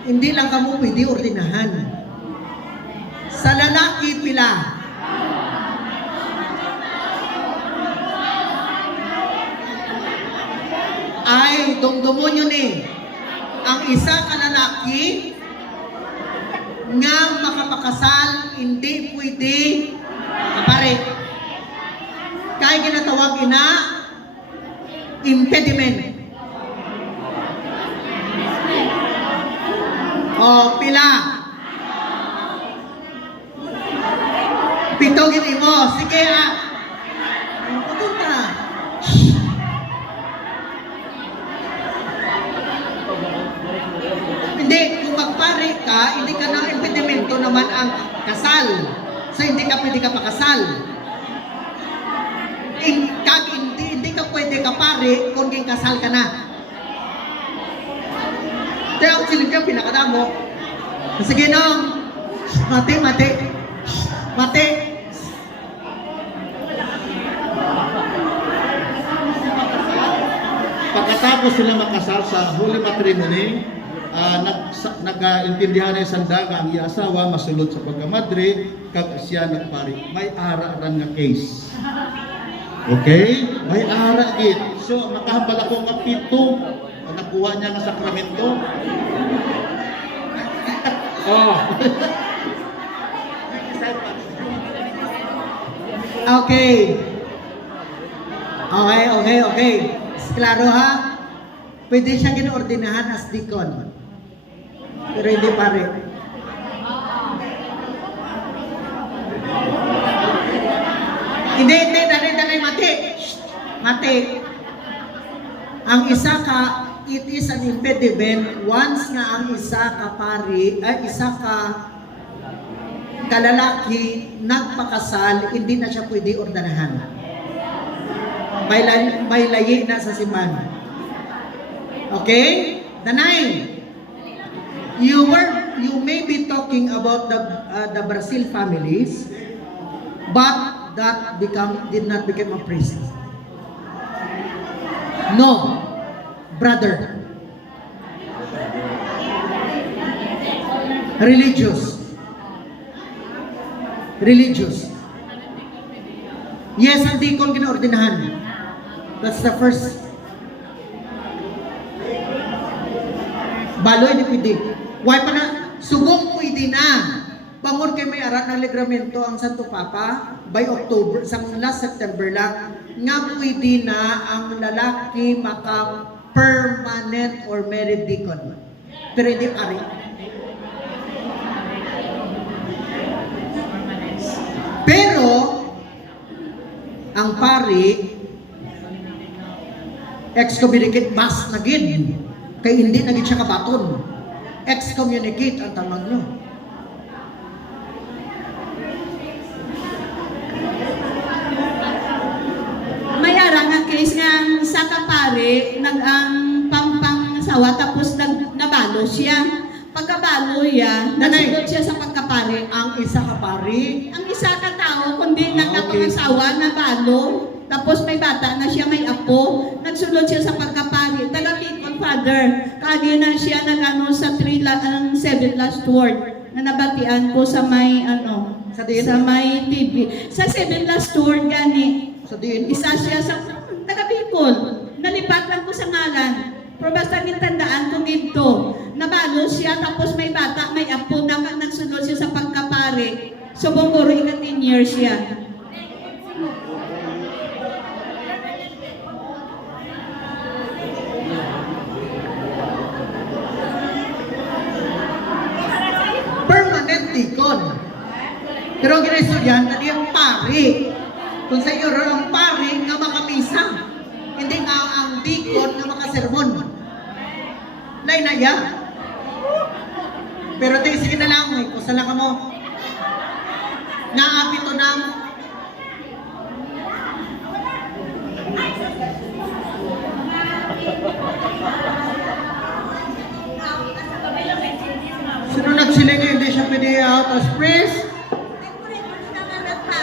Hindi lang kamo pwede ordinahan. Sa lalaki pila? Ay, dumdumon yun eh. Ang isa ka lalaki nga makapakasal, hindi pwede kapare. Kaya ginatawag ina impediment. O, pila? 7 gini mo. Sige, Ano pupunta? Hindi, kung magpare ka, hindi ka na impedimento naman ang kasal. So, hindi ka pwede ka pakasal. Hindi ka pwede ka pare kung kasal ka na. Kaya ang silid ka, pinakadamo. Sige nung, mati. Pagkatapos sila makasal sa holy matrimony, nag-intindihan na isang daga ang iya-asawa, masulod sa pagkamadre, kag siya nagpari. May ara ran nga case. Okay? May ara git. So, makahambal ako nga 7 ang nakuha niya nga sakramento. Oh. Okay. Klaro ha? Pwede siya ginoordinahan as deacon. Pero hindi pare. Hindi, dali, mati. Ang isa ka, it is an impediment once na ang isa ka kalalaki nagpakasal, hindi na siya pwede ordinahan. May layi na sa simbahan. Okay? The 9. You may be talking about the Brazil families, but that did not become a priest. No, brother. Religious. Yes, ang deacon ginaordinahan. That's the first. Baloy ni pwede. Why pa na? Sugong pwede na. Bangon kay may aral ng ligramento ang Santo Papa by October, sa last September lang, nga pwede na ang lalaki maka-permanent or married deacon. Pero hindi pare. Pero, ang pari, excommunicate mass na gid. Kay hindi na gid siya kabaton. Excommunicate ang tawag nyo. May ara nga case nga sa kapare nag ang pampang sawa tapos nabalo siya. Pagkabalo niya, Nanay. nasunod siya sa pagkapare. Ang isa ka pari, Ang isa ka tao, kundi Okay. nagkapangasawa na balo, tapos may bata na siya, may apo, nagsunod siya sa pagkapari. Taga-Bicol, Father, kagi na siya nag-ano sa 7 last word na nabatian ko sa may Sa din? sa may TV. Sa 7 last word gani, sa diin, isa siya sa taga-Bicol. Nalipat lang ko sa ngalan. Pero basta gintandaan ko dito, nabalo siya, tapos may bata, may apo, nagsunod siya sa pagkapare. So, bumuro, 10 years siya. permanent deacon. Pero ang ginastoryan, tadi ang pari. Kung sa iyo ang pari nga makamisa, hindi nga ang deacon nga makasermon. Lainaya. Pero tayo sige na lang, may kusala ka mo. Naapit to ng sino nagsiling nga hindi siya pwede out of praise?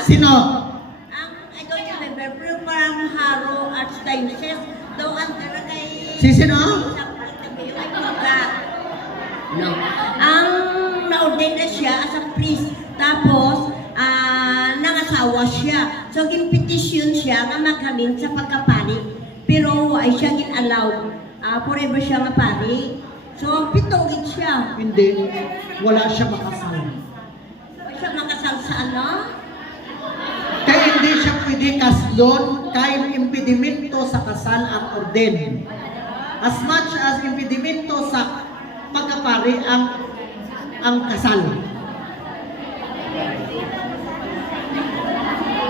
Sino? I don't remember, pero parang Haro Archdiocese, daw ang kay... Si sino? No. Ang na-ordain na siya as a priest, tapos nangasawa siya. So, gin-petition siya nga maghalin sa pagkapari, pero ay siya gin-allowed. Forever siya nga pari. So, pitogit siya. Hindi. Wala siya makasal. Ay siya makasal sa ano? Kaya hindi siya pwede kaslon, kaya impedimento sa kasal ang orden. As much as impedimento sa pagkapari ang kasal.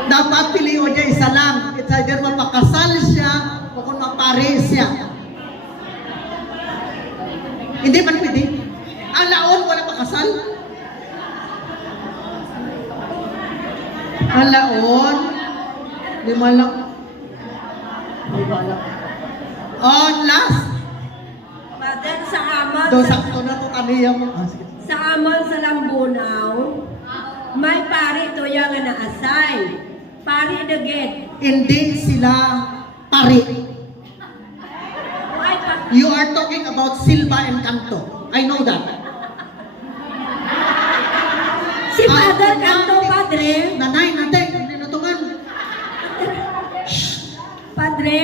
Dapat piliin niya isa lang. It's either mapakasal siya o kung mapari siya. Hindi man pwede. Ang laon wala pakasal. Ang laon, lima lang. On last. Father, sa amon, Do sakto na to kaniya mo. Sige. sa amon sa Lambunaw, may pari to yung nga na-assign. Pari dagit. Hindi sila pari. Why pa? You are talking about Silva and Canto. I know that. Si Father Canto, Padre. Nanay, hindi nutungan. Padre,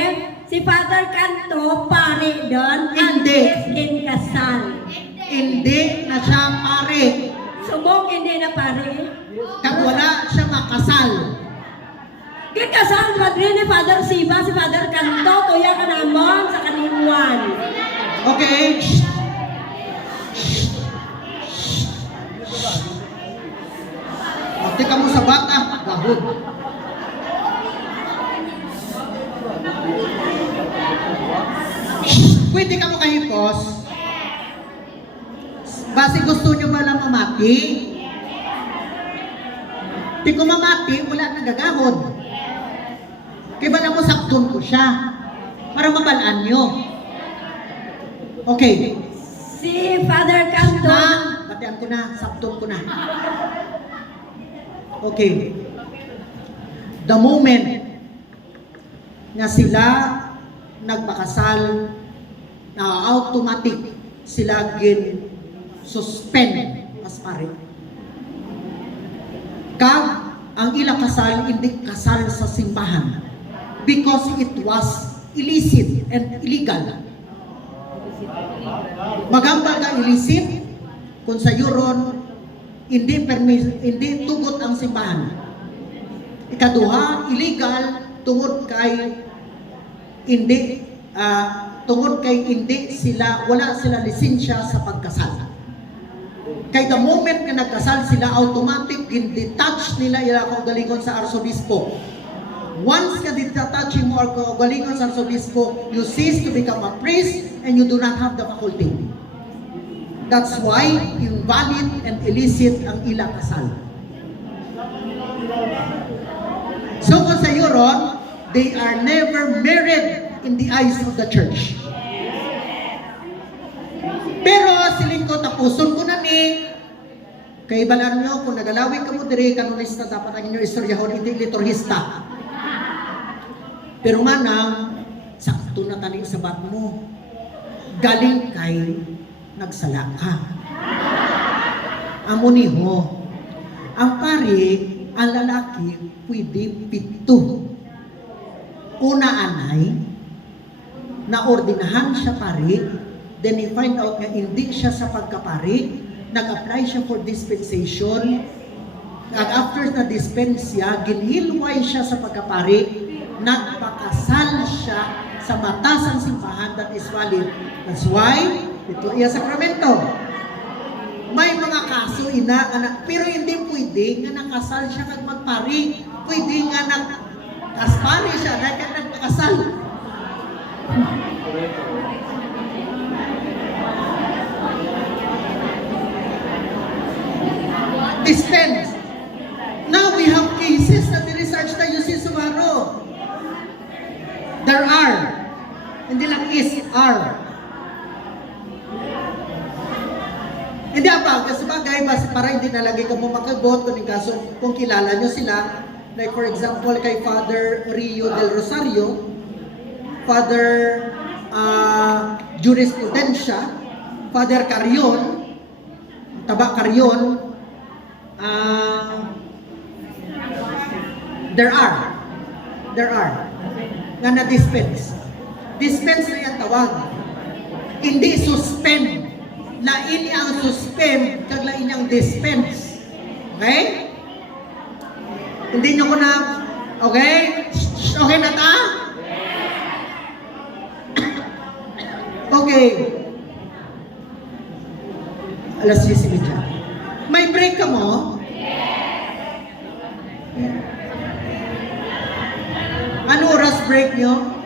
si Father Canto, pari doon. Hindi. In kasal. Hindi na siya pari. Subong hindi na pari. Kag wala siya makasal. Kikasal, Padre, ni Father Siba, si Father Canto, tuya ka namon sa kaniwan. Okay? Pati ka mo sa bata, gahod. Pwede ka mo kahipos. Base gusto nyo ba lang mamati? Di ko mamati, wala nang gagahod. Kaya ba mo sakton ko siya? Para mabalaan nyo. Okay. Si Father Canto, Batian ko na, sakton ko na. Okay. The moment nga sila nagpakasal, na automatic sila gin suspend as pare. Kag ang ilang kasal hindi kasal sa simbahan because it was illicit and illegal. Magambal ka illicit kung sa yuron hindi tugot ang simbahan. Ikaduha, illegal tungod kay hindi wala sila lisensya sa pagkasal. Kay the moment na nagkasal sila, automatic gin-detach nila ila kaugalingon sa arsobispo. Once ka ditatouching mo or galingon sa arsobispo, you cease to become a priest and you do not have the faculty. That's why invalid and illicit ang ilang kasal. So kung sa iyo ron, they are never married in the eyes of the church. Pero siling ko, tapuson ko na ni, kay balaan nyo, kung nagalawin ka mo diri, kanonista, dapat ang inyong istoryahon, hindi liturhista. Pero manang, sakto na taning sabat mo, galing kay nagsala ka. Amo ni ho, ang pari, ang lalaki, pwede 7. Una anay, naordinahan siya pari, then i-find out nga hindi siya sa pagkapari, nag-apply siya for dispensation, at after na dispensya, ginhilway siya sa pagkapari, nagpakasal siya sa batasang simbahan, that is valid. That's why, ito iya sakramento. May mga kaso ina, anak, pero hindi pwede nga nakasal siya kag magpari. Pwede nga nagkaspari siya, nagpakasal. Dispense. Now we have cases na ni-research tayo si Suwaro. There are. Hindi lang is, are. Hindi apa, kasi bagay, para hindi nalagay ka mo makagot kung kaso, kung kilala nyo sila, like for example, kay Father Rio del Rosario, Father Jurisprudencia, Father Carion, Taba Carion, there are nga na-dispense. Dispense na yung tawag. Hindi suspend. Lain ang suspend, kag lain ang dispense. Okay? Hindi nyo ko na, okay? Okay na ta? Okay. Alas 10:30. May break ka mo? Ano oras break nyo?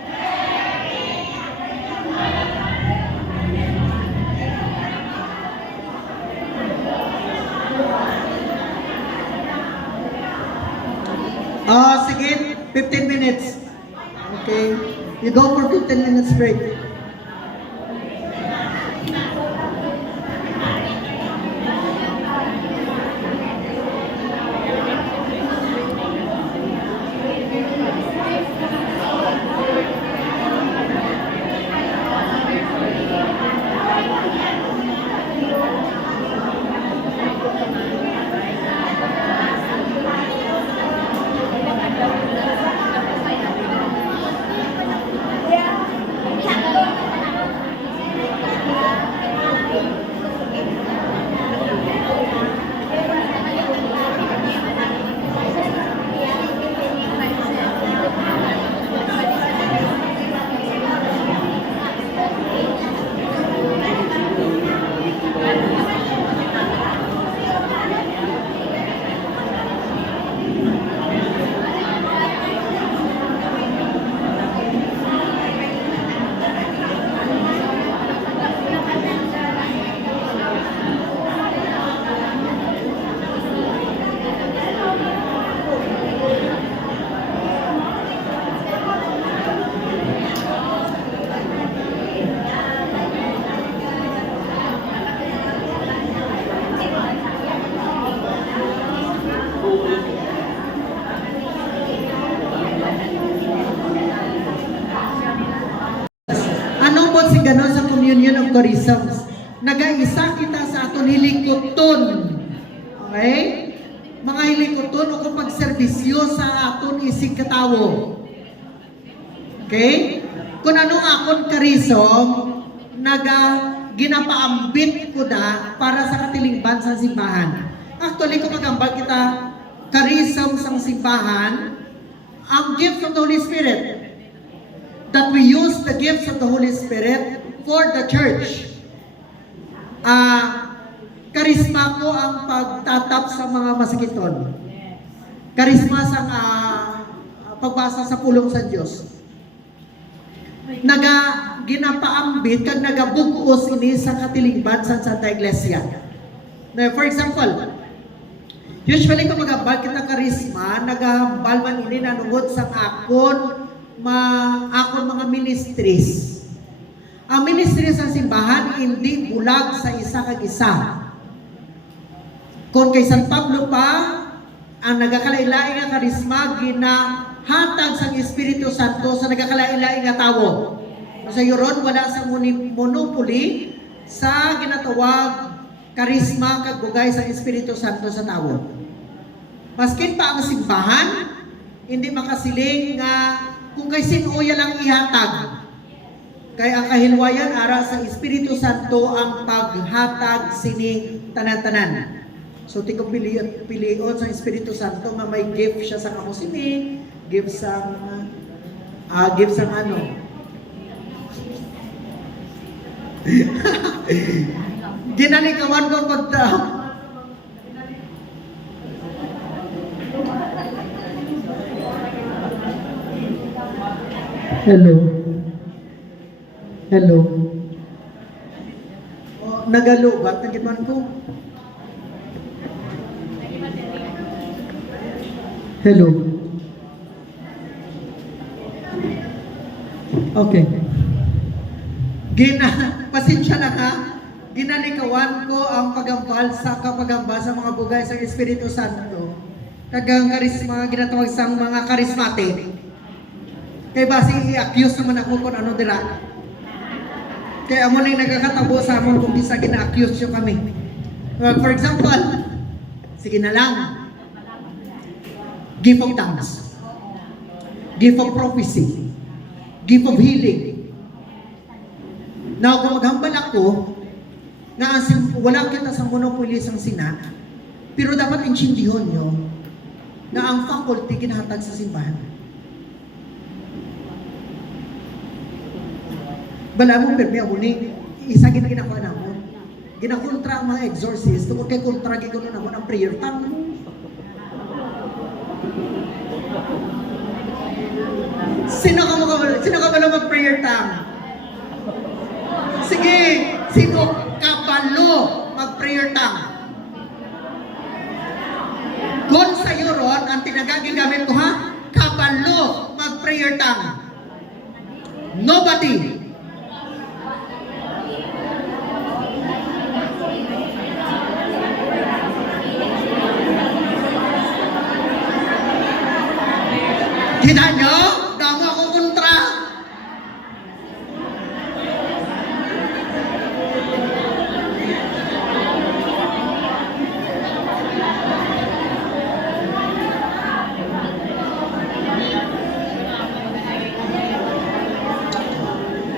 Sige, 15 minutes. Okay. You go for 15 minutes break. ganon sa communion of charisms. Nagaisa kita sa aton hilikoton. Okay? Mga hilikoton o kung pagserbisyo sa aton isig katawo. Okay? Kung anong akon karisom, ginapaambit ko na para sa katilingban sa simbahan. Actually, kung magambal kita, karism sa simbahan, ang gifts of the Holy Spirit. That we use the gifts of the Holy Spirit for the church. Karisma ko ang pagtatap sa mga masakiton. Karisma sa pagbasa sa pulong sa Dios. Ginapaambit kag nagabug-os ini sa katilingban sa Santa Iglesia. Na for example, usually kung magambal kita karisma, nagahambal man ini nanungod sa akon mga ministries. Ang ministry sa simbahan hindi bulag sa isa kag isa. Kung kay San Pablo pa, ang nagakalain-lain nga karisma ginahatag sa Espiritu Santo sa nagakalain-lain nga tawo. Sa yuron wala sa monopoly sa ginatawag karisma kag bugay sa Espiritu Santo sa tawo. Maskin pa ang simbahan, hindi makasiling nga kung kay sinuya lang ihatag. Kay ang kahilwayan ara sa Espiritu Santo ang paghatag sini tanan-tanan. So tikong pilion sa Espiritu Santo nga may gift siya sa kamusimi, gift sa ano. Ginalikawan ko pagta. Hello. Hello. Nagalubat na giman ko. Hello. Okay. Pasensya na ha. Ginalikawan ko ang pagambal sa mga bugay sa Espiritu Santo. Kagang karisma ginatawag sang mga karismatic. Kay basi i-accuse naman ako kung ano dira. Kaya amo nang nagkakatabo sa amon kung bisa gina-accuse yo kami. For example, sige na lang. Gift of tongues. Gift of prophecy. Gift of healing. Now, kung maghambal ako, na wala kita sa monopoly sang sina, pero dapat intindihin nyo na ang faculty ginahatag sa simbahan. Bala mo, permi ako ni, isa ginakuha na mo. Ginakontra ang mga exorcist, tungkol kay kontra ginoon na mo ng prayer tongue. Sino ka ba mag-prayer tongue? Sige, sino kabalo mag-prayer tongue? Kung sa iyo ron, ang tinagagamit ko ha, kabalo mag-prayer tongue. Nobody. Kita nyo? Damo akong kontra.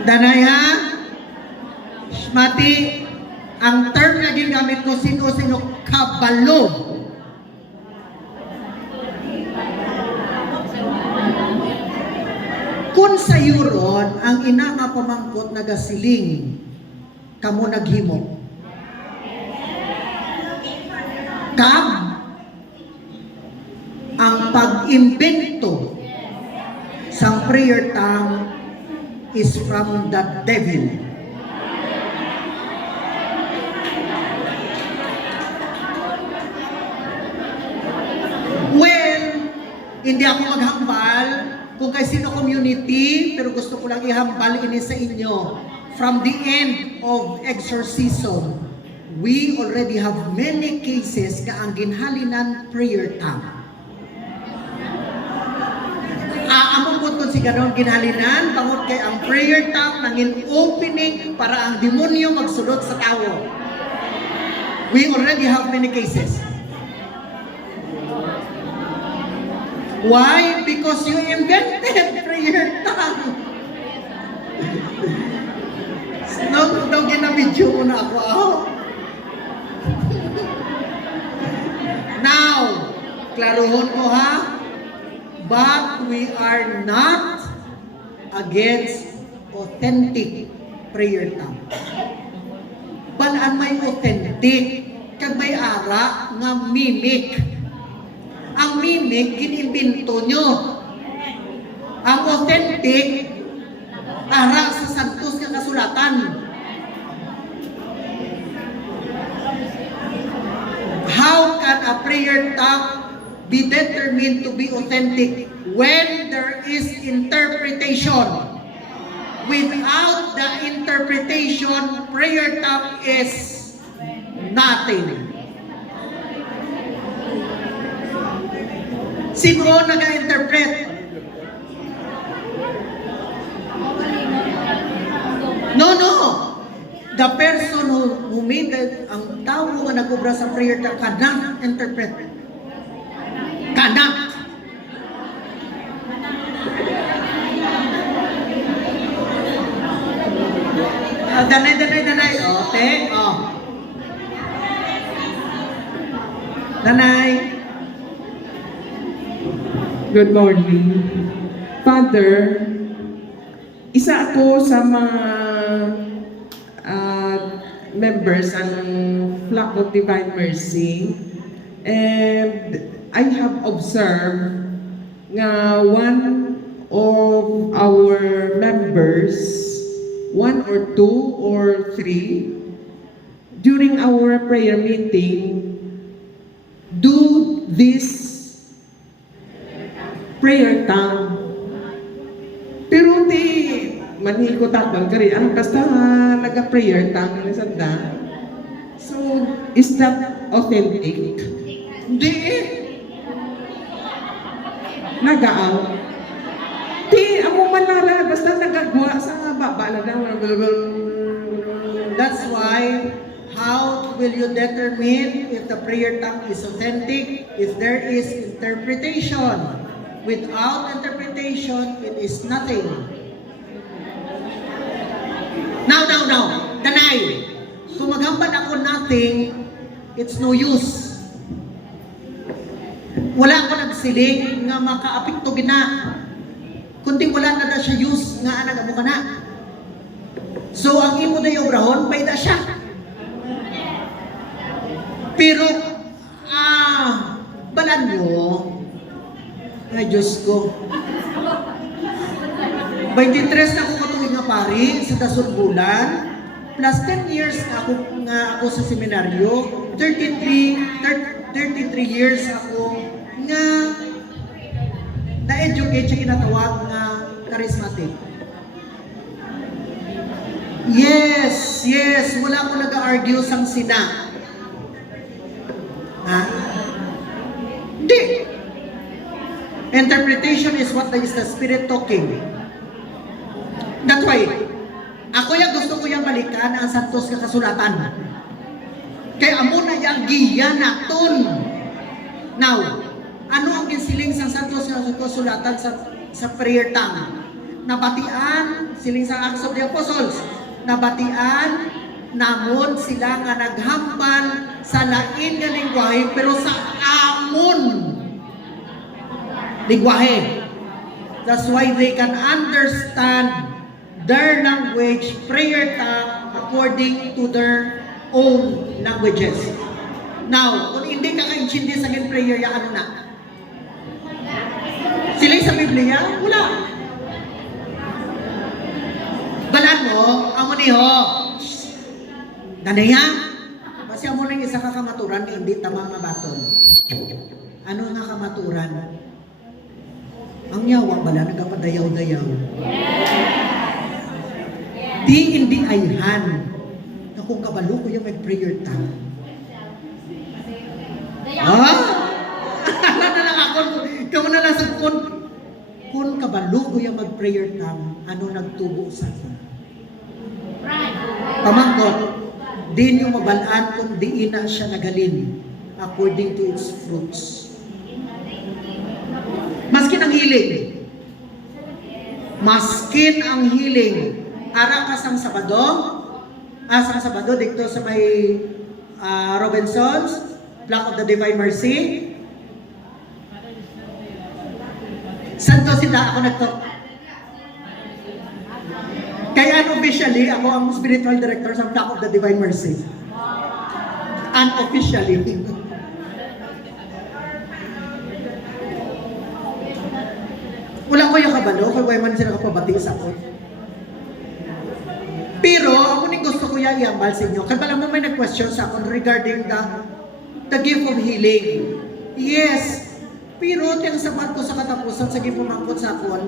Danay ha? Mati, ang term na ginamit ko, sino-sino kabalo. Kung sa yuron, ang ina nga pamangkot nagasiling, kamo naghimo. Kag, ang pag-imbento sa prayer tongue is from the devil. Well, hindi ako maghambal kung kay sino community, pero gusto ko lang ihambal ini sa inyo. From the end of exorcism, we already have many cases nga ang ginhalinan prayer tongue. Among po kung si ganon ginhalinan, bangot kay ang prayer tongue nangin opening para ang demonyo magsulot sa tao. We already have many cases. Why? Because you invented prayer tongue. No, ginabidyo mo na ako. Now, klaruhon ko ha, but we are not against authentic prayer tongue. Balaan may authentic, kag may ara nga mimic. Ang mimic, ginimbento nyo. Ang authentic, ara sa santos nga kasulatan. How can a prayer tongue be determined to be authentic when there is interpretation? Without the interpretation, prayer tongue is nothing. Sino nag-interpret? No. The person who made ang tao nga nag-ubra sa prayer tongue cannot interpret. Cannot. Danay. O, te. O. Danay. Good morning. Father, isa ako sa mga members ng Flock of Divine Mercy, and I have observed nga one of our members, 1 or 2 or 3, during our prayer meeting, do this prayer tongue. Pero di manhikot ako kari ang basta naga-prayer tongue na sanda. So, is that authentic? Hindi eh. Nagaaw. Di, amo manara basta nagagwa sa baba na daw. That's why, how will you determine if the prayer tongue is authentic? If there is interpretation. Without interpretation, it is nothing. Now. Danay. Kung maghambad ako nothing, it's no use. Wala ko nagsiling nga makaapekto gina. Kundi wala na siya use nga anag mo ka na. So ang imo na yung obrahon, payda siya. Pero, balan nyo, ay Diyos ko. 23 na ako matuwing nga pari sa dasod bulan, plus 10 years nga ako sa seminaryo, 33 years ako nga na-educate siya kinatawag nga charismatic. Yes, wala ko nag-argue sang sina. Ha? Hindi. Interpretation is what is the Spirit talking. That's why, ako yung gusto ko yung balikan ang santos nga kasulatan. Kaya amo na yung giya naton. Now, ano ang ginsiling sa santos nga kasulatan sa prayer tongue? Nabatian, siling sa Acts of the Apostles, nabatian, namon sila nga naghambal sa lain nga lingwahe, pero sa amon lingwahe. That's why they can understand their language, prayer tongue, according to their own languages. Now, kung hindi ka ka-intindi sa akin prayer, ya ano na? Sila sa Biblia? Wala. Balan mo, amo niyo. Ganaya? Kasi amo nang isa ka kamaturan, hindi tamang mabaton. Ano nga kamaturan? Ang yawa bala, nagapadayaw-dayaw. Di hindi ayhan na kung kabalo ko yung mag-prayer tongue. Ano na lang ako, kamo na lang sa kung kabalo ko yung mag-prayer tongue, ano nagtubo sa akin? Pamangkot, di nyo mabalaan kung di ina siya nagalin according to its fruits. Maskin ang healing, ara ka sang Sabado, dito sa may Robinsons, Flock of the Divine Mercy. Santo sila ako nagto. Kaya unofficially, ako ang spiritual director sa Flock of the Divine Mercy. Unofficially. Wala ko Ako yung kabalo, kaya why man sila kapabati sa ako. Pero, ako ni gusto ko yung iambal sa inyo. Kaya pala mo may nag-question sa akin regarding the gift of healing. Yes, pero tiyang sabat ko sa katapusan, sa gipumangkot sa akin,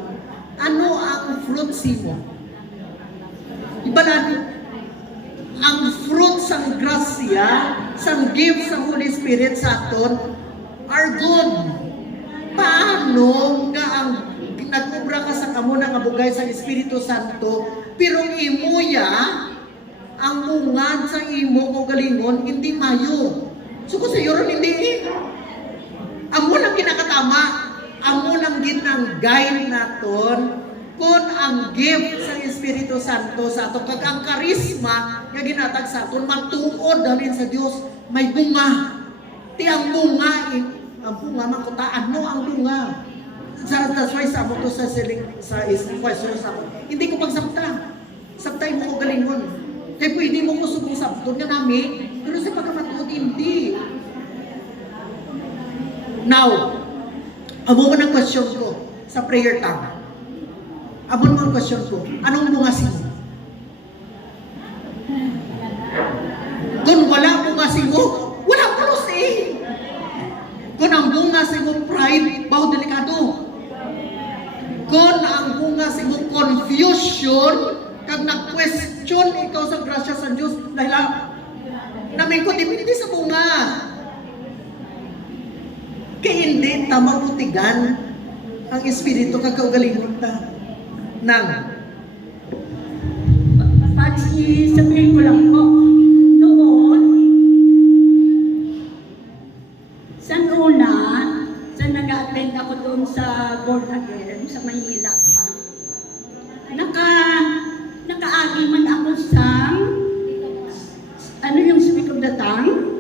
ano ang fruit mo? Ibalan, ang fruit sang grasya, sang gift sa Holy Spirit sa aton, are good. Paano nga ang nagkubra ka sa kamo nga bugay sa Espiritu Santo, pero imuya, ang mungad sa imo o galingon, hindi mayo. So kung sa iyo ron, hindi eh. Amo lang kinakatama, amo lang ginang guide naton kung ang gift sa Espiritu Santo sa ato kag ang karisma nga ginatag sa aton matuod dalin sa Dios may bunga. Ti ang bunga man kutaan mo ang bunga. That's why sa amo to sa question sa hindi ko pagsabta. Sabtay mo ko galingon. Kaya pwede mo ko subong sabton nga nami, pero sa pagkamatuod hindi. Now, amo mo ng question ko sa prayer time. Amo mo ang question ko, anong bunga simo? Kung wala bunga simo, wala pulos eh. Kung ang bunga simo pride, bao delikado. Kung ang bunga simo confusion, kag nag-question ikaw sa grasya sa Diyos, dahil namin ko, dipindi sa bunga. Kaya hindi tamagutigan ang Espiritu kagaugalingon ta nang Pati sabihin ko lang po, noon, sa una, sa nag-attend ako doon sa Born Again, sa Maynila, nakaagi man ako sa, ano yung speak of the tongue?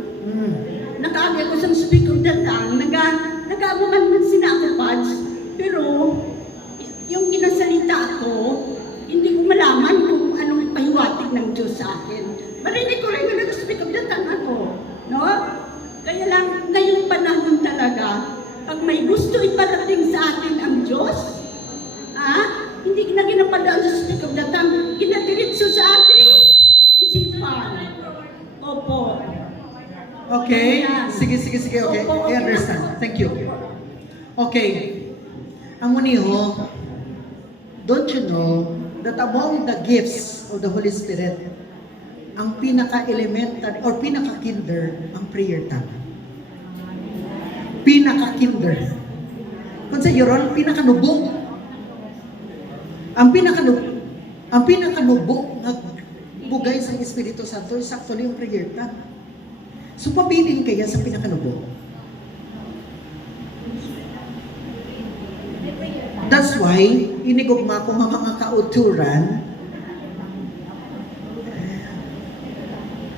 Nakaagi ako sa speak of the tongue, nag-aamuman man sila ako, Pads, pero yung ginasalita ko, hindi ko malaman kung anong pahiwatig ng Diyos sa akin. Marinig ko rin na nag-speak of the tongue ako, no? Kaya lang, ngayong panahon talaga, pag may gusto iparating sa atin ang Diyos, hindi na ginapadaan sa speak of the tongue, ginadiritso sa ating isipan. Opo. Okay, sige, okay. I understand. Thank you. Okay. Ang muniho, don't you know that among the gifts of the Holy Spirit, ang pinaka-elementary or pinaka-kinder ang prayer time. Pinaka-kinder. Kung sa iyo ron, pinaka-nubo. Ang pinaka-nubo na bugay sa Espiritu Santo is actually yung prayer time. So, pabilin kaya sa pinakanubo. That's why, inigugma ko mga kauturan,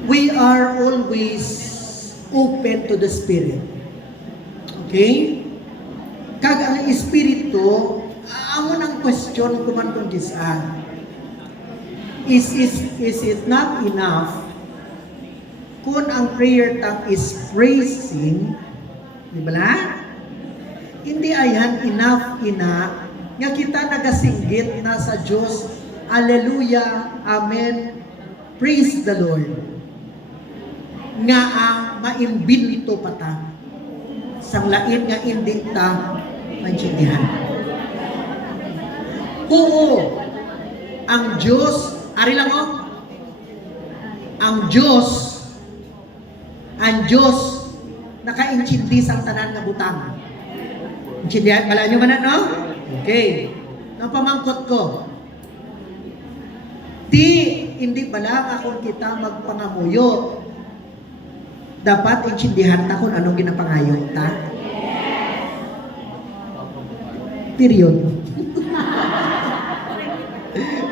we are always open to the Spirit. Okay? Kag ang Espiritu, amo ng question kuman kung gisa. Is it not enough kung ang prayer time is praising, di ba na? Hindi ayan enough nga kita nagasinggit na sa Diyos, Alleluia, Amen, praise the Lord. Nga maimbinto pa ta, sang lain nga hindi ta maintindihan. Oo, ang Diyos, ari lang o, ang Diyos nakaintindi sa tanan nga butang. Intindihan pala nyo man no? Okay. Nang pamangkot ko, hindi pala akong kita magpangamuyo. Dapat intindihan ta kung anong ginapangayon ta. Period.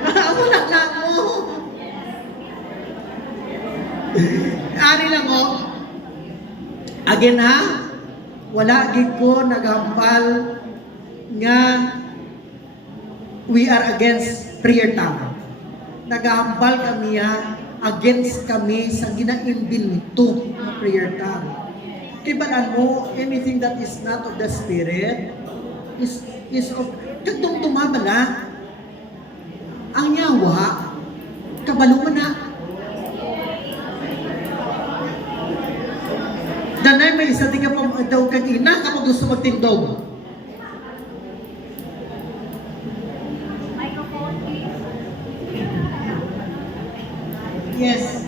Ako na mo. Ari lang o. Again ha, wala gid ko naghampal nga we are against prayer time. Naghampal kami against kami sa ginaimbinto na prayer time. Kibalan mo, anything that is not of the Spirit is of Kagtong tumabala, ang yawa, kabalo mo na. Danay may isa di ka pa daw kagina kapag gusto magtindog. Yes.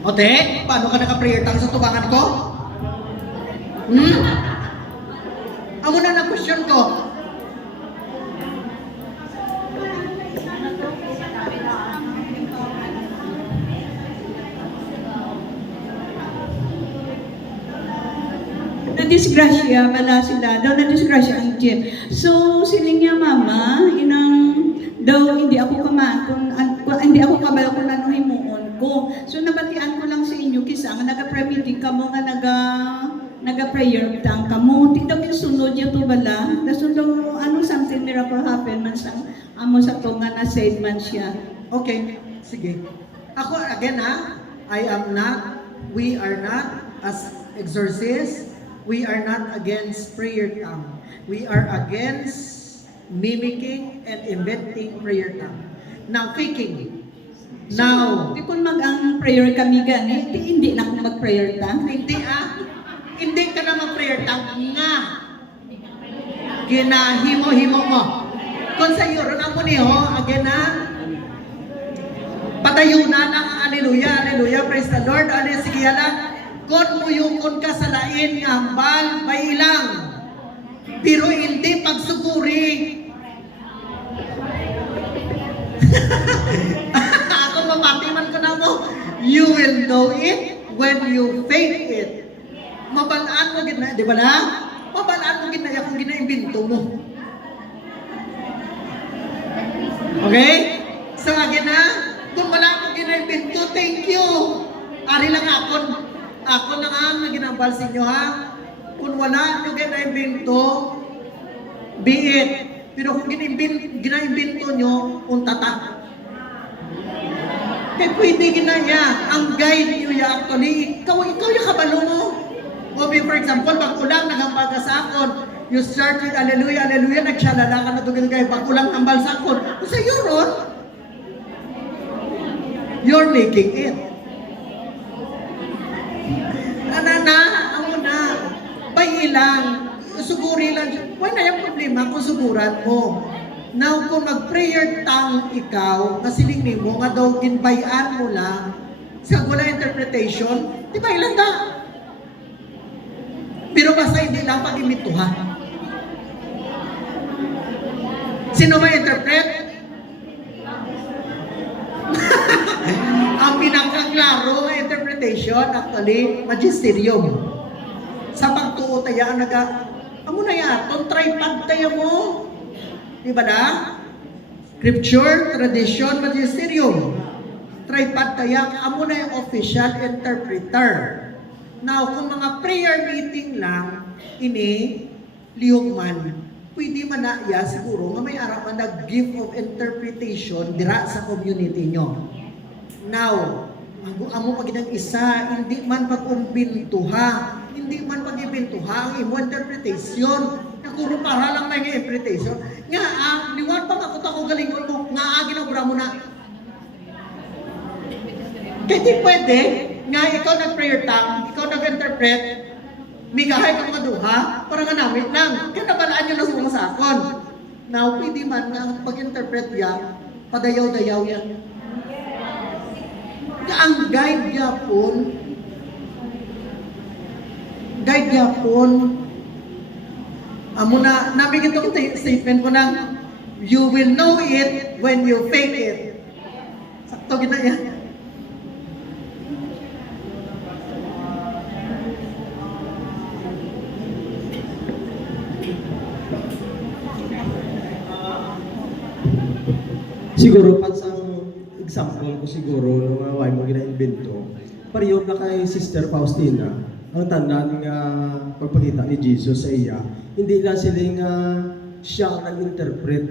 Ote, paano ka naka-prayer tongue sa tubangan ko? Amo na question ko. Na-disgrasya pala sila, daw na-disgrasya ang Jeff. So, siling niya, mama, daw hindi ako hindi ako kabalo kung ano himuon ko. So, nabatian ko lang sa inyo, kisa nga naga-pre-meeting ka mo nga naga-prayer tang ka mo. Tigdaw yung sunod niya to bala. Nasunod, something miracle happen man sa amo sa to nga na-save man siya. Okay, sige. Ako, again we are not, as exorcists, we are not against prayer tongue. We are against mimicking and inventing prayer tongue. Now, faking. Now, Di kung mag-ang prayer kami gani, hindi na ako mag-prayer ta. hindi ka na mag-prayer tongue nga. Ginahimo-himo mo. Kung sa iyo, ron ako niyo, again patayunan ang hallelujah, hallelujah, praise the Lord, hallelujah, sige lang. Kung muyukon ka sa lain nga hambal, may ilang. Pero hindi pagsuguri. Ako mapatiman ko na mo. You will know it when you faith it. Mabalaan mo gina, di ba na? Mabalaan mo gina, kung ginaimbinto mo. Okay? So again kung wala mo ginaimbinto, thank you. Ari lang ako na nga ginambal sa inyo Kung wala nyo ginaimbinto, be it. Pero kung ginaimbinto nyo, untata. Kaya pwede ginaya. Ang guide nyo actually, ikaw yung kabalo mo. O for example, pag ulang nagambaga sa akon, you start with hallelujah, hallelujah, nagsyalala ka na tugil kayo, pag ulang ambal sa akon, kung sa iyo ron, you're making it. Bay ilang, suguri lang. Why na yung problema kung suguran mo? Now, kung mag-prayer tongue ikaw, kasiling mo, nga daw ginbayan mo lang, sa wala interpretation, di ba ilang ka? Pero basta hindi lang pag-imituhan. Sino ba interpret? Ang pinakaklaro na interpretation, actually, magisterium. Sa pagtuo tayo, amo na yaton, tripod tayo mo. Di ba na? Scripture, tradition, magisterium. Tripod tayo, amo na yung official interpreter. Now, kung mga prayer meeting lang, lihok man, pwede man na siguro, nga may araw man nag-give of interpretation dira sa community nyo. Now, amo pag isa, hindi man pag-umbintuha, hindi man pag-ibintuha ang imo interpretation. Nakuro para lang na yung interpretation. Nga, liwan pa ako galingon mo, nga ginabura mo na. Kaya di pwede, nga ikaw nag-prayer tongue, ikaw nag-interpret, migahay ka mga duha, para nga namin lang. Kaya nabalaan nyo na sa mga sakon. Now, pwede man nga pag-interpret yan, padayaw-dayaw yan. Ang guide yapon, amo na, nabigit itong statement ko na, you will know it when you fake it. Sakto gina yan. Siguro, pansang example ko siguro, nung away mo gina-invento, pariyog na kay Sister Faustina, ang tandaan nga pagpakita ni Jesus sa iya, hindi lang sila nga siya ang nag-interpret.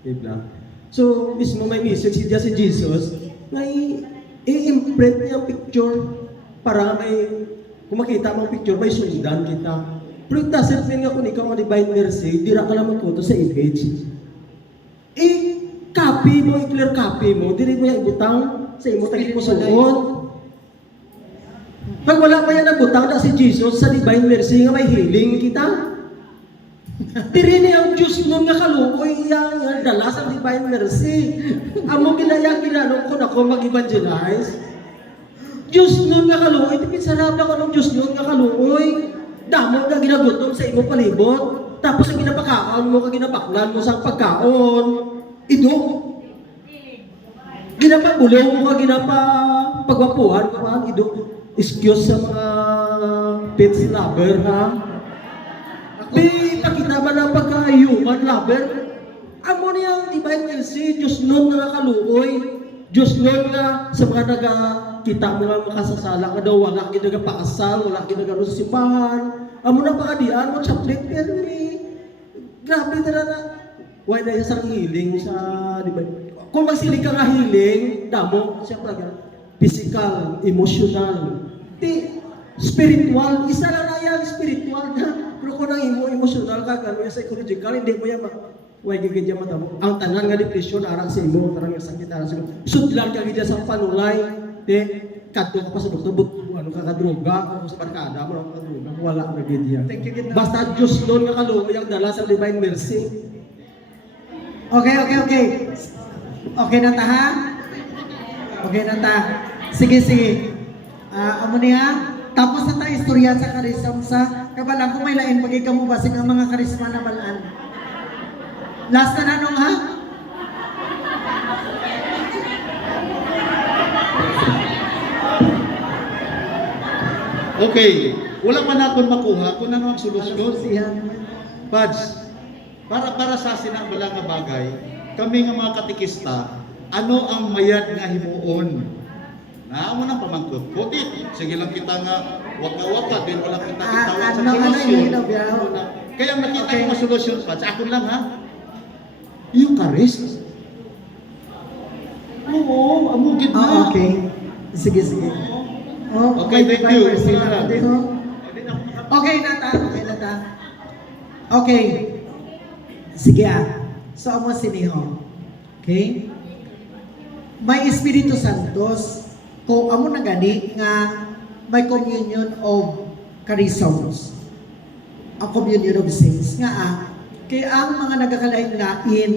Diba? So, mismo may message siya si Jesus, may i-imprint niya ang picture para may, kung makita mo ang picture, may sundan kita. Pero it doesn't mean nga kung ikaw ang divine mercy, di ra ka lang magkuto sa image. Copy mo, i-clear copy mo, dili mo yung ibutang sa imo tagit mo suon. Pag wala pa yan nabutang na si Jesus sa divine mercy nga may healing kita. Diri ni ang Diyos nun nga kaluoy yang dala sa divine mercy. Amo ginayang ginanong ko na ko mag-evangelize. Diyos nun nga kaluoy, tipin sarap na ko ng Diyos nun nga kaluoy. Damo na ginagutom sa imo palibot. Tapos ang ginapakaon mo, kaginapaklan mo sa pagkaon. Ido. Ginapabulaw mo, kaginapagwapuhan mo, ido. Excuse sa mga pets lover, ha? Pakita ba na pagka-human lover? Amo niya ang divine mercy, Diyos nun na nakaluoy. Diyos nun na sa mga kita mo nga makasasala ka daw, wala ginagapakasal, wala ginagarusipahan. Amo na pakadian mo, chaplet, pero grabe na why na isang healing sa, di ba? Kung magsiling ka nga healing, damo, siya talaga, physical, emotional, spiritual, isa lang na yan, spiritual na. Pero kung ang emotional ka, gano'n yung psychological, hindi mo yan why gigit yan matamo. Ang tanan nga depression, arang sa imo, tarang nga sakit, arang sa imo. Sudlan ka gidya sa panulay, kadto ka pa sa doktor, ano ka kadroga, ako sa barkada, mo ka kadroga, wala na gidya. Basta Diyos doon nga kaluoy ang dala sa divine mercy. Okay. Okay na ta, ha? Okay na ta. Sige. Amo niya, tapos na tayo istorya sa karisma sa kabalang kung may lain pag ikaw mo basig ang mga karisma na balaan. Last na nanong, ha? Okay, wala pa natin makuha kung ano ang solusyon. Pads, para sa sinang nga bagay, kami nga mga katikista, ano ang mayad nga himuon? Amo nang pamangkot. Kodit, sige lang kita nga waka-waka, din wala kita kitawan sa solusyon. Kaya nakita ko ang solusyon, Pads, ako lang ha? Eucharist. Oo, amugid na. Okay. Sige. Okay, thank you. Okay na ta. Okay. Sige So, amo siniho. Okay? May Espiritu Santos, kung amo na gani nga may communion of charisms. A communion of saints. Nga kaya ang mga nagakalain-lain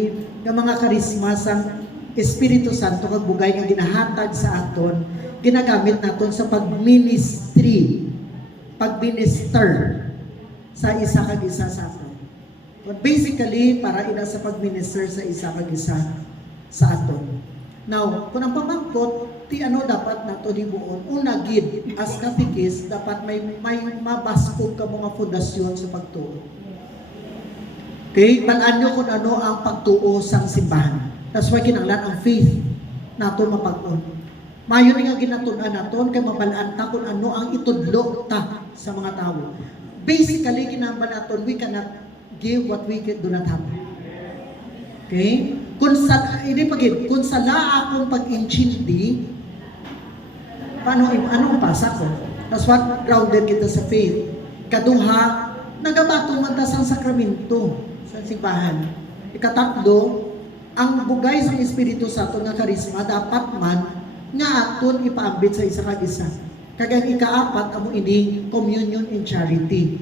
nga mga karisma sang Espiritu Santo kag bugay nga ginahatag sa aton, ginagamit naton sa pagminister sa isa kag isa sa aton. But basically, para ina sa pagminister sa isa kag isa sa aton. Now, kung ang pamangkot, dapat nato dibuon. Una gid, as katikis, dapat may mabaskog ka mga fondasyon sa pagtuo. Okay? Balaan nyo kung ano ang pagtuo sang simbahan. That's why kinanglan ang faith nato mapag-on. Mayon nga ginatunan naton kay mabalaan ta kung ano ang itudlo ta sa mga tao. Basically, kinahanglan naton, we cannot give what we do not have. Okay? Kung sala akong pag-inchindi, anong pasa ko? That's what grounded kita sa faith. Kaduha, nagabato man ta sang sakramento sa simbahan. Ikatatlo, ang bugay sa Espiritu Santo nga karisma dapat man nga aton ipaambit sa isa kag isa. Kag ikaapat amo ini communion in charity.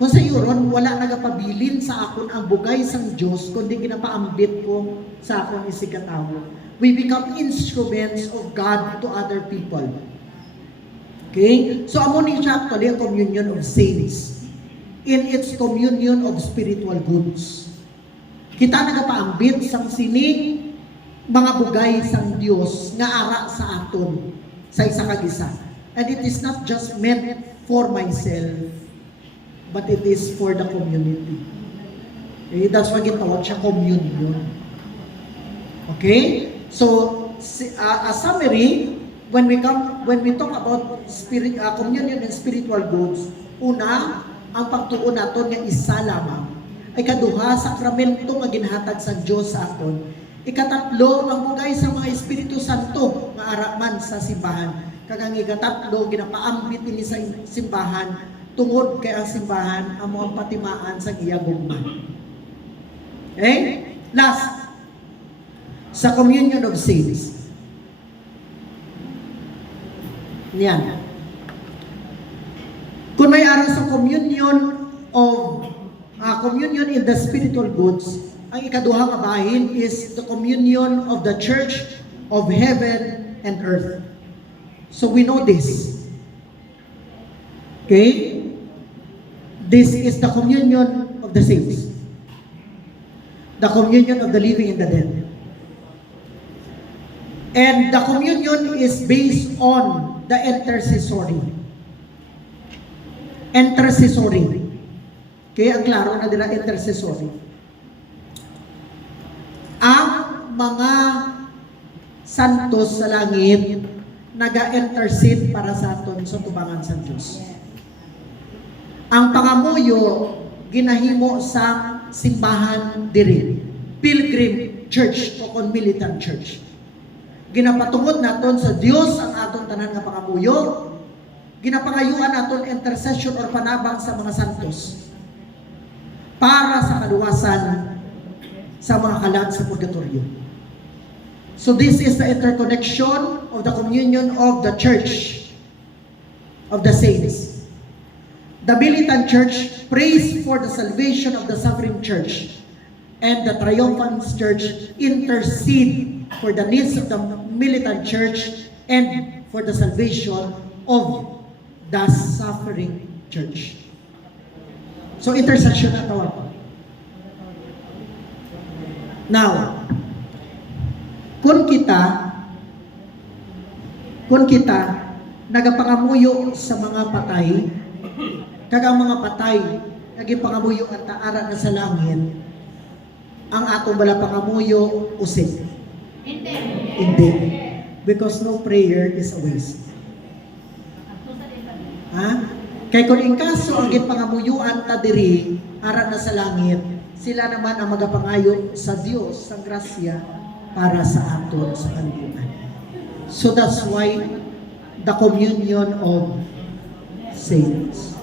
Kung sa iyon, wala nagapabilin sa akon ang bugay sang Dios kundi ginapaambit ko sa akon isikatawo. We become instruments of God to other people. Okay? So amo ni siya actually ang communion of saints in its communion of spiritual goods. Kita nagapaambit sang sining mga bugay sang Dios nga ara sa aton sa isa kag isa. And it is not just meant for myself, but it is for the community. Okay? That's why gitawag siya communion. Okay? So, a summary, when we talk about communion and spiritual goods, una, ang pagtuon naton nga isa lamang. Ikaduha, sakramento nga ginhatag sa Dios sa aton. Ikatatlo, ang bugay sa mga Espiritu Santo nga araman sa simbahan. Kagang ikatatlo, ginapaambit ini sa simbahan tungod kay ang simbahan amo ang patimaan sa giyagugma. Okay? Last, sa communion of saints. Yan. Kung may araw sa communion in the spiritual goods, ang ikaduha nga bahin is the communion of the church of heaven and earth. So we know this. Okay? This is the communion of the saints. The communion of the living and the dead. And the communion is based on the intercessory. Kaya ang klaro na nila intercessory. Ang mga santos sa langit naga-intercede para sa aton sa tubangan sa Diyos. Ang pangamuyo ginahimo sa simbahan diri, pilgrim church o militant church. Ginapatungod naton sa Dios ang aton tanan nga pangamuyo. Ginapangayuan naton intercession or panabang sa mga santos para sa kaluwasan sa mga kalat sa purgatorio. So this is the interconnection of the communion of the church of the saints. The militant church prays for the salvation of the suffering church, and the triumphant church intercede for the needs of the militant church and for the salvation of the suffering church. So intercession na tawag ko. Now, kung kita nagapangamuyo sa mga patay, kagang mga patay nagipangamuyo at taara na sa langit, ang atong bala pangamuyo usik. Hindi. Because no prayer is a waste. Kay kung in kaso ang gipangamuyuan ta diri ara na sa langit, sila naman ang magapangayo sa Dios sa grasya para sa aton sa kanlungan. So that's why the communion of saints.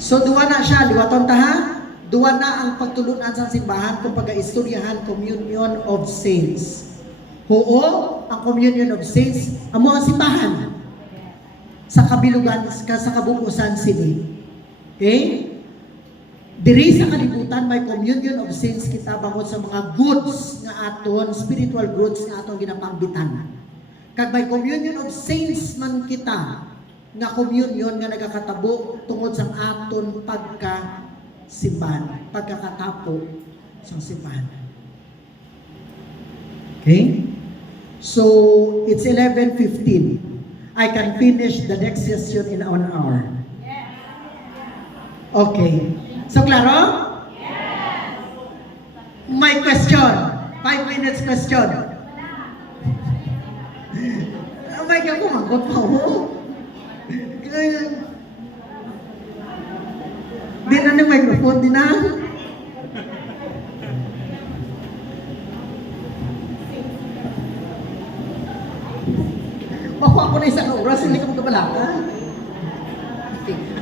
So duwa na siya, liwaton ta ha? Duwa na ang pagtulunan sa simbahan kung pag-istoryahan communion of saints. Oo, ang communion of saints, amo ang simbahan sa kabilugan, sa kabukusan sini. Okay? Diri sa kalibutan may communion of saints kita bangod sa mga goods nga aton, spiritual goods nga aton ginapambitan. Kag may communion of saints man kita nga communion nga nagakatabo tungod sa aton pagkasimbahan, pagkakatapo sa simbahan. Okay? So, it's 11:15. I can finish the next session in 1 hour. Okay. So, klaro? Yes. My question. 5 minutes question. Oh my God, kumagot pa ako. Di na ng microphone, di na. Makuha ko na isang oras, hindi ka magkabalaka.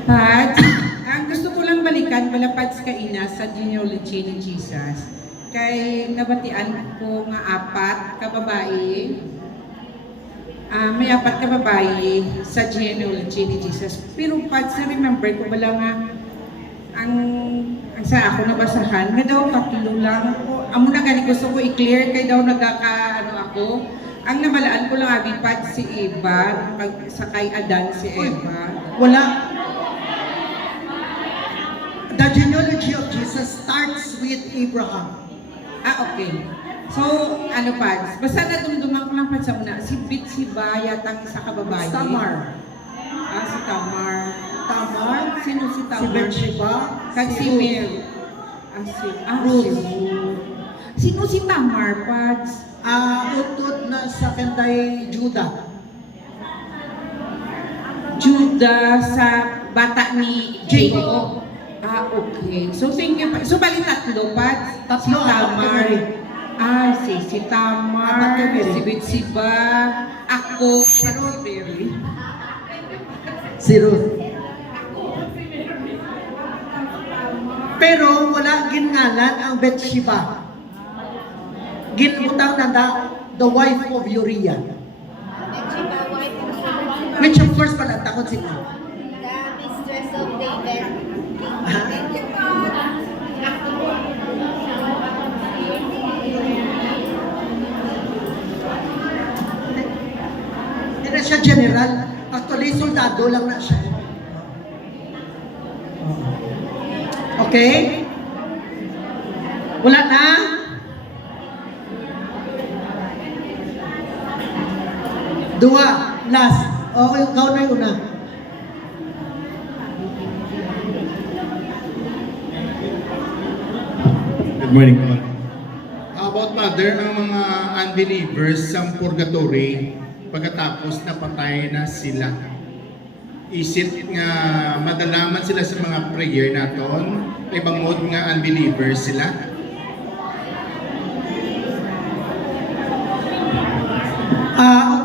Pat, ang gusto ko lang balikan, Pats Kaina sa genealogy ni Jesus. Kay nabatian ko nga 4 ka babae. May 4 ka babae sa genealogy ni Jesus. Pero Pats, na-remember ko bala nga ang sa ako nabasahan, nga daw 3 lang ako. Amo na gani gusto ko i-clear kay daw ako. Ang nabalaan ko lang abipad si Eva, sa kay Adan si Eva. Wala. The genealogy of Jesus starts with Abraham. Okay. So, Pads? Basta nadumduman ko lang Pads sa muna. Si Bitsiba yatang isa ka babae. Tamar. Si Tamar. Tamar? Sino si Tamar? Si Bitsiba? Kag si Mary. Ruth. Sino si Tamar, Pads? Utod na sa kanday Judah. Judah sa bata ni Jacob. Okay. So, thank you. So, bali tatlo, Pads? Si Tatlo, Tamar. tatlo. Si Tamar, Tatlo, si Betsiba, ako, si Mary. Si Ruth. Pero wala gingalan ang Bathsheba. Ginbutang na the wife of Uriah. Which of course pala takot sila. The mistress of David. Hindi na siya general. Actually, soldado lang na siya. Okay? Wala na? Dua. Last. Okay, ikaw na yung una. Good morning po. About mother, ang mga unbelievers sa purgatory, pagkatapos napatay na sila. Isip nga madalaman sila sa mga prayer naton, ay bangod nga unbelievers sila.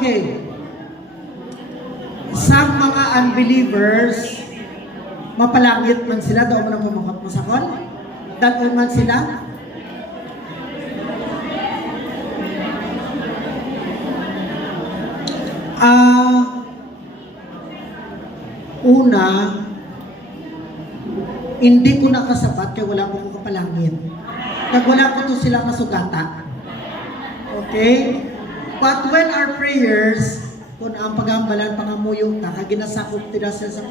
Okay. Sa mga unbelievers, mapalangit man sila, daw man ang pumakot masakon? Daon man sila? Una, hindi ko nakasabat kaya wala ko kapalangit. Kag wala ko to sila masugata. Okay? But when our prayers, kung ang pagambalan pangamuyo ta, kag ginasakop tira sila sa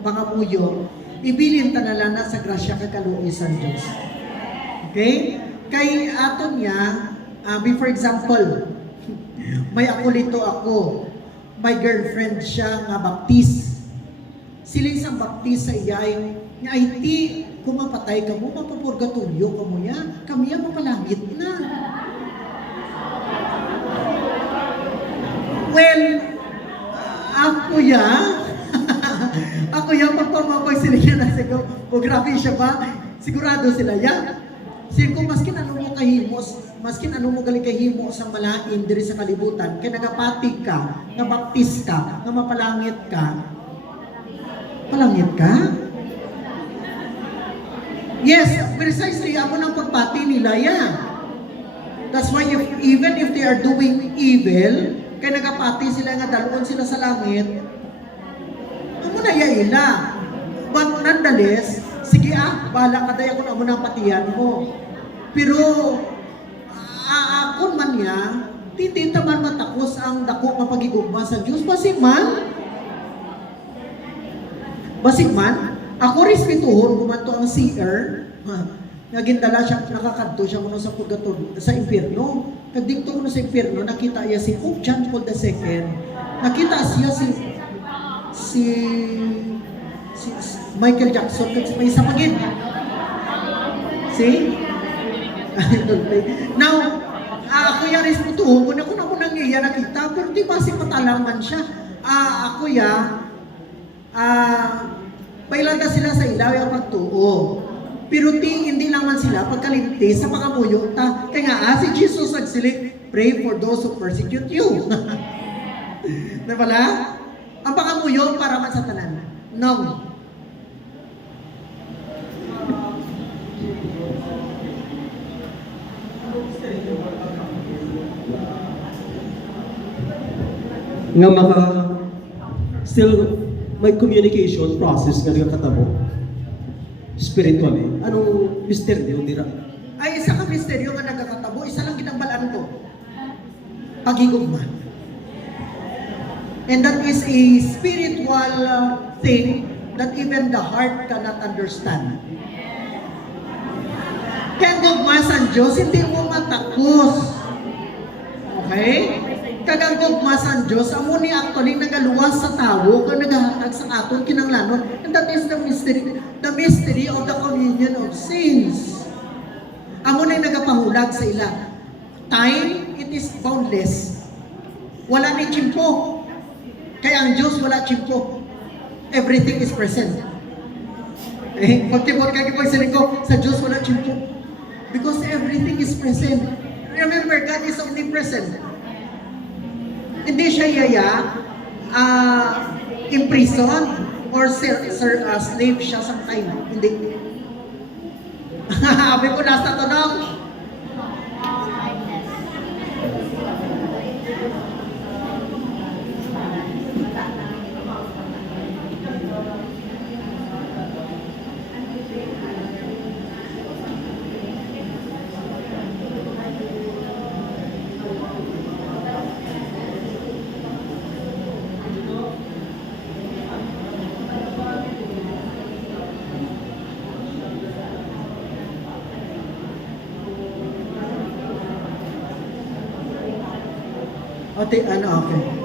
pangamuyo, ibilin ta na lang sa grasya kag kaluoy sa Dios. Okay? Kay aton niya, for example, may akulito ako, may girlfriend siya nga baptist. Sila isang baptist sa iyay, nga IT, kung mapatay ka mo, mapapurgatorio ka mo yan. Kami yan mapalangit na. Well, ako pagpamapag sila yan na siguro, grabe siya ba? Sigurado sila yan. Sige kung maskin ano mo kahimos, maskin ano mo galing kahimo sa malain diri sa kalibutan, kaya nagapatig ka, nga baptist ka, nga mapalangit ka, palangit ka? Yes, precisely, ako ng pagpati nila yan. That's why even if they are doing evil, kaya nagapati sila nga dalon sila sa langit, ano na yaila. But nonetheless, sige bahala ka daya kung amo ng patiyan mo. Pero, kung man niya, titita man matakos ang dako mapagigugma sa Diyos. Basig man, ako respetuhon kumanto ang seer, nagindala siya, nakakadto siya muna sa purgatorio, sa impyerno. Kagdikto ko sa impyerno, nakita niya si Pope John Paul II. Nakita siya si Michael Jackson, kasi may isa pagin. See? Now, ako yung respetuhon ko na kung ako nangyaya nakita, pero di ba si matalaman siya. Ako pailanda sila sa ilaw yung pagtuo. Pero hindi lang man sila pagkalinti sa pangamuyo ta. Kaya nga, si Jesus nagsilik, pray for those who persecute you. Na pala? Ang pangamuyo para man sa tanan. No. Nga still may communication process nga nagkatabo spiritually. Anong misteryo nila? Ay, isa ka misteryo nga nagkakatabo, isa lang ginambalaan ko. Pagigugma. And that is a spiritual thing that even the heart cannot understand. Kaya gugma sa Diyos, hindi mo matakos. Okay? Kagagog masan Diyos, amo ni actually nagaluwas sa tao kung nagahatag sa aton kinanglanon. And that is the mystery of the communion of saints. Amo na nagapangunan mahulag sa ila. Time, it is boundless. Wala ni chimpo. Kaya ang Diyos wala chimpo. Everything is present. Pagtibot ka kipagsiling ko, sa Diyos wala chimpo. Because everything is present. Remember, God is omnipresent. Hindi siya imprison or slave siya sometime. Hindi. Sabi ko, nasa tanong. Okay.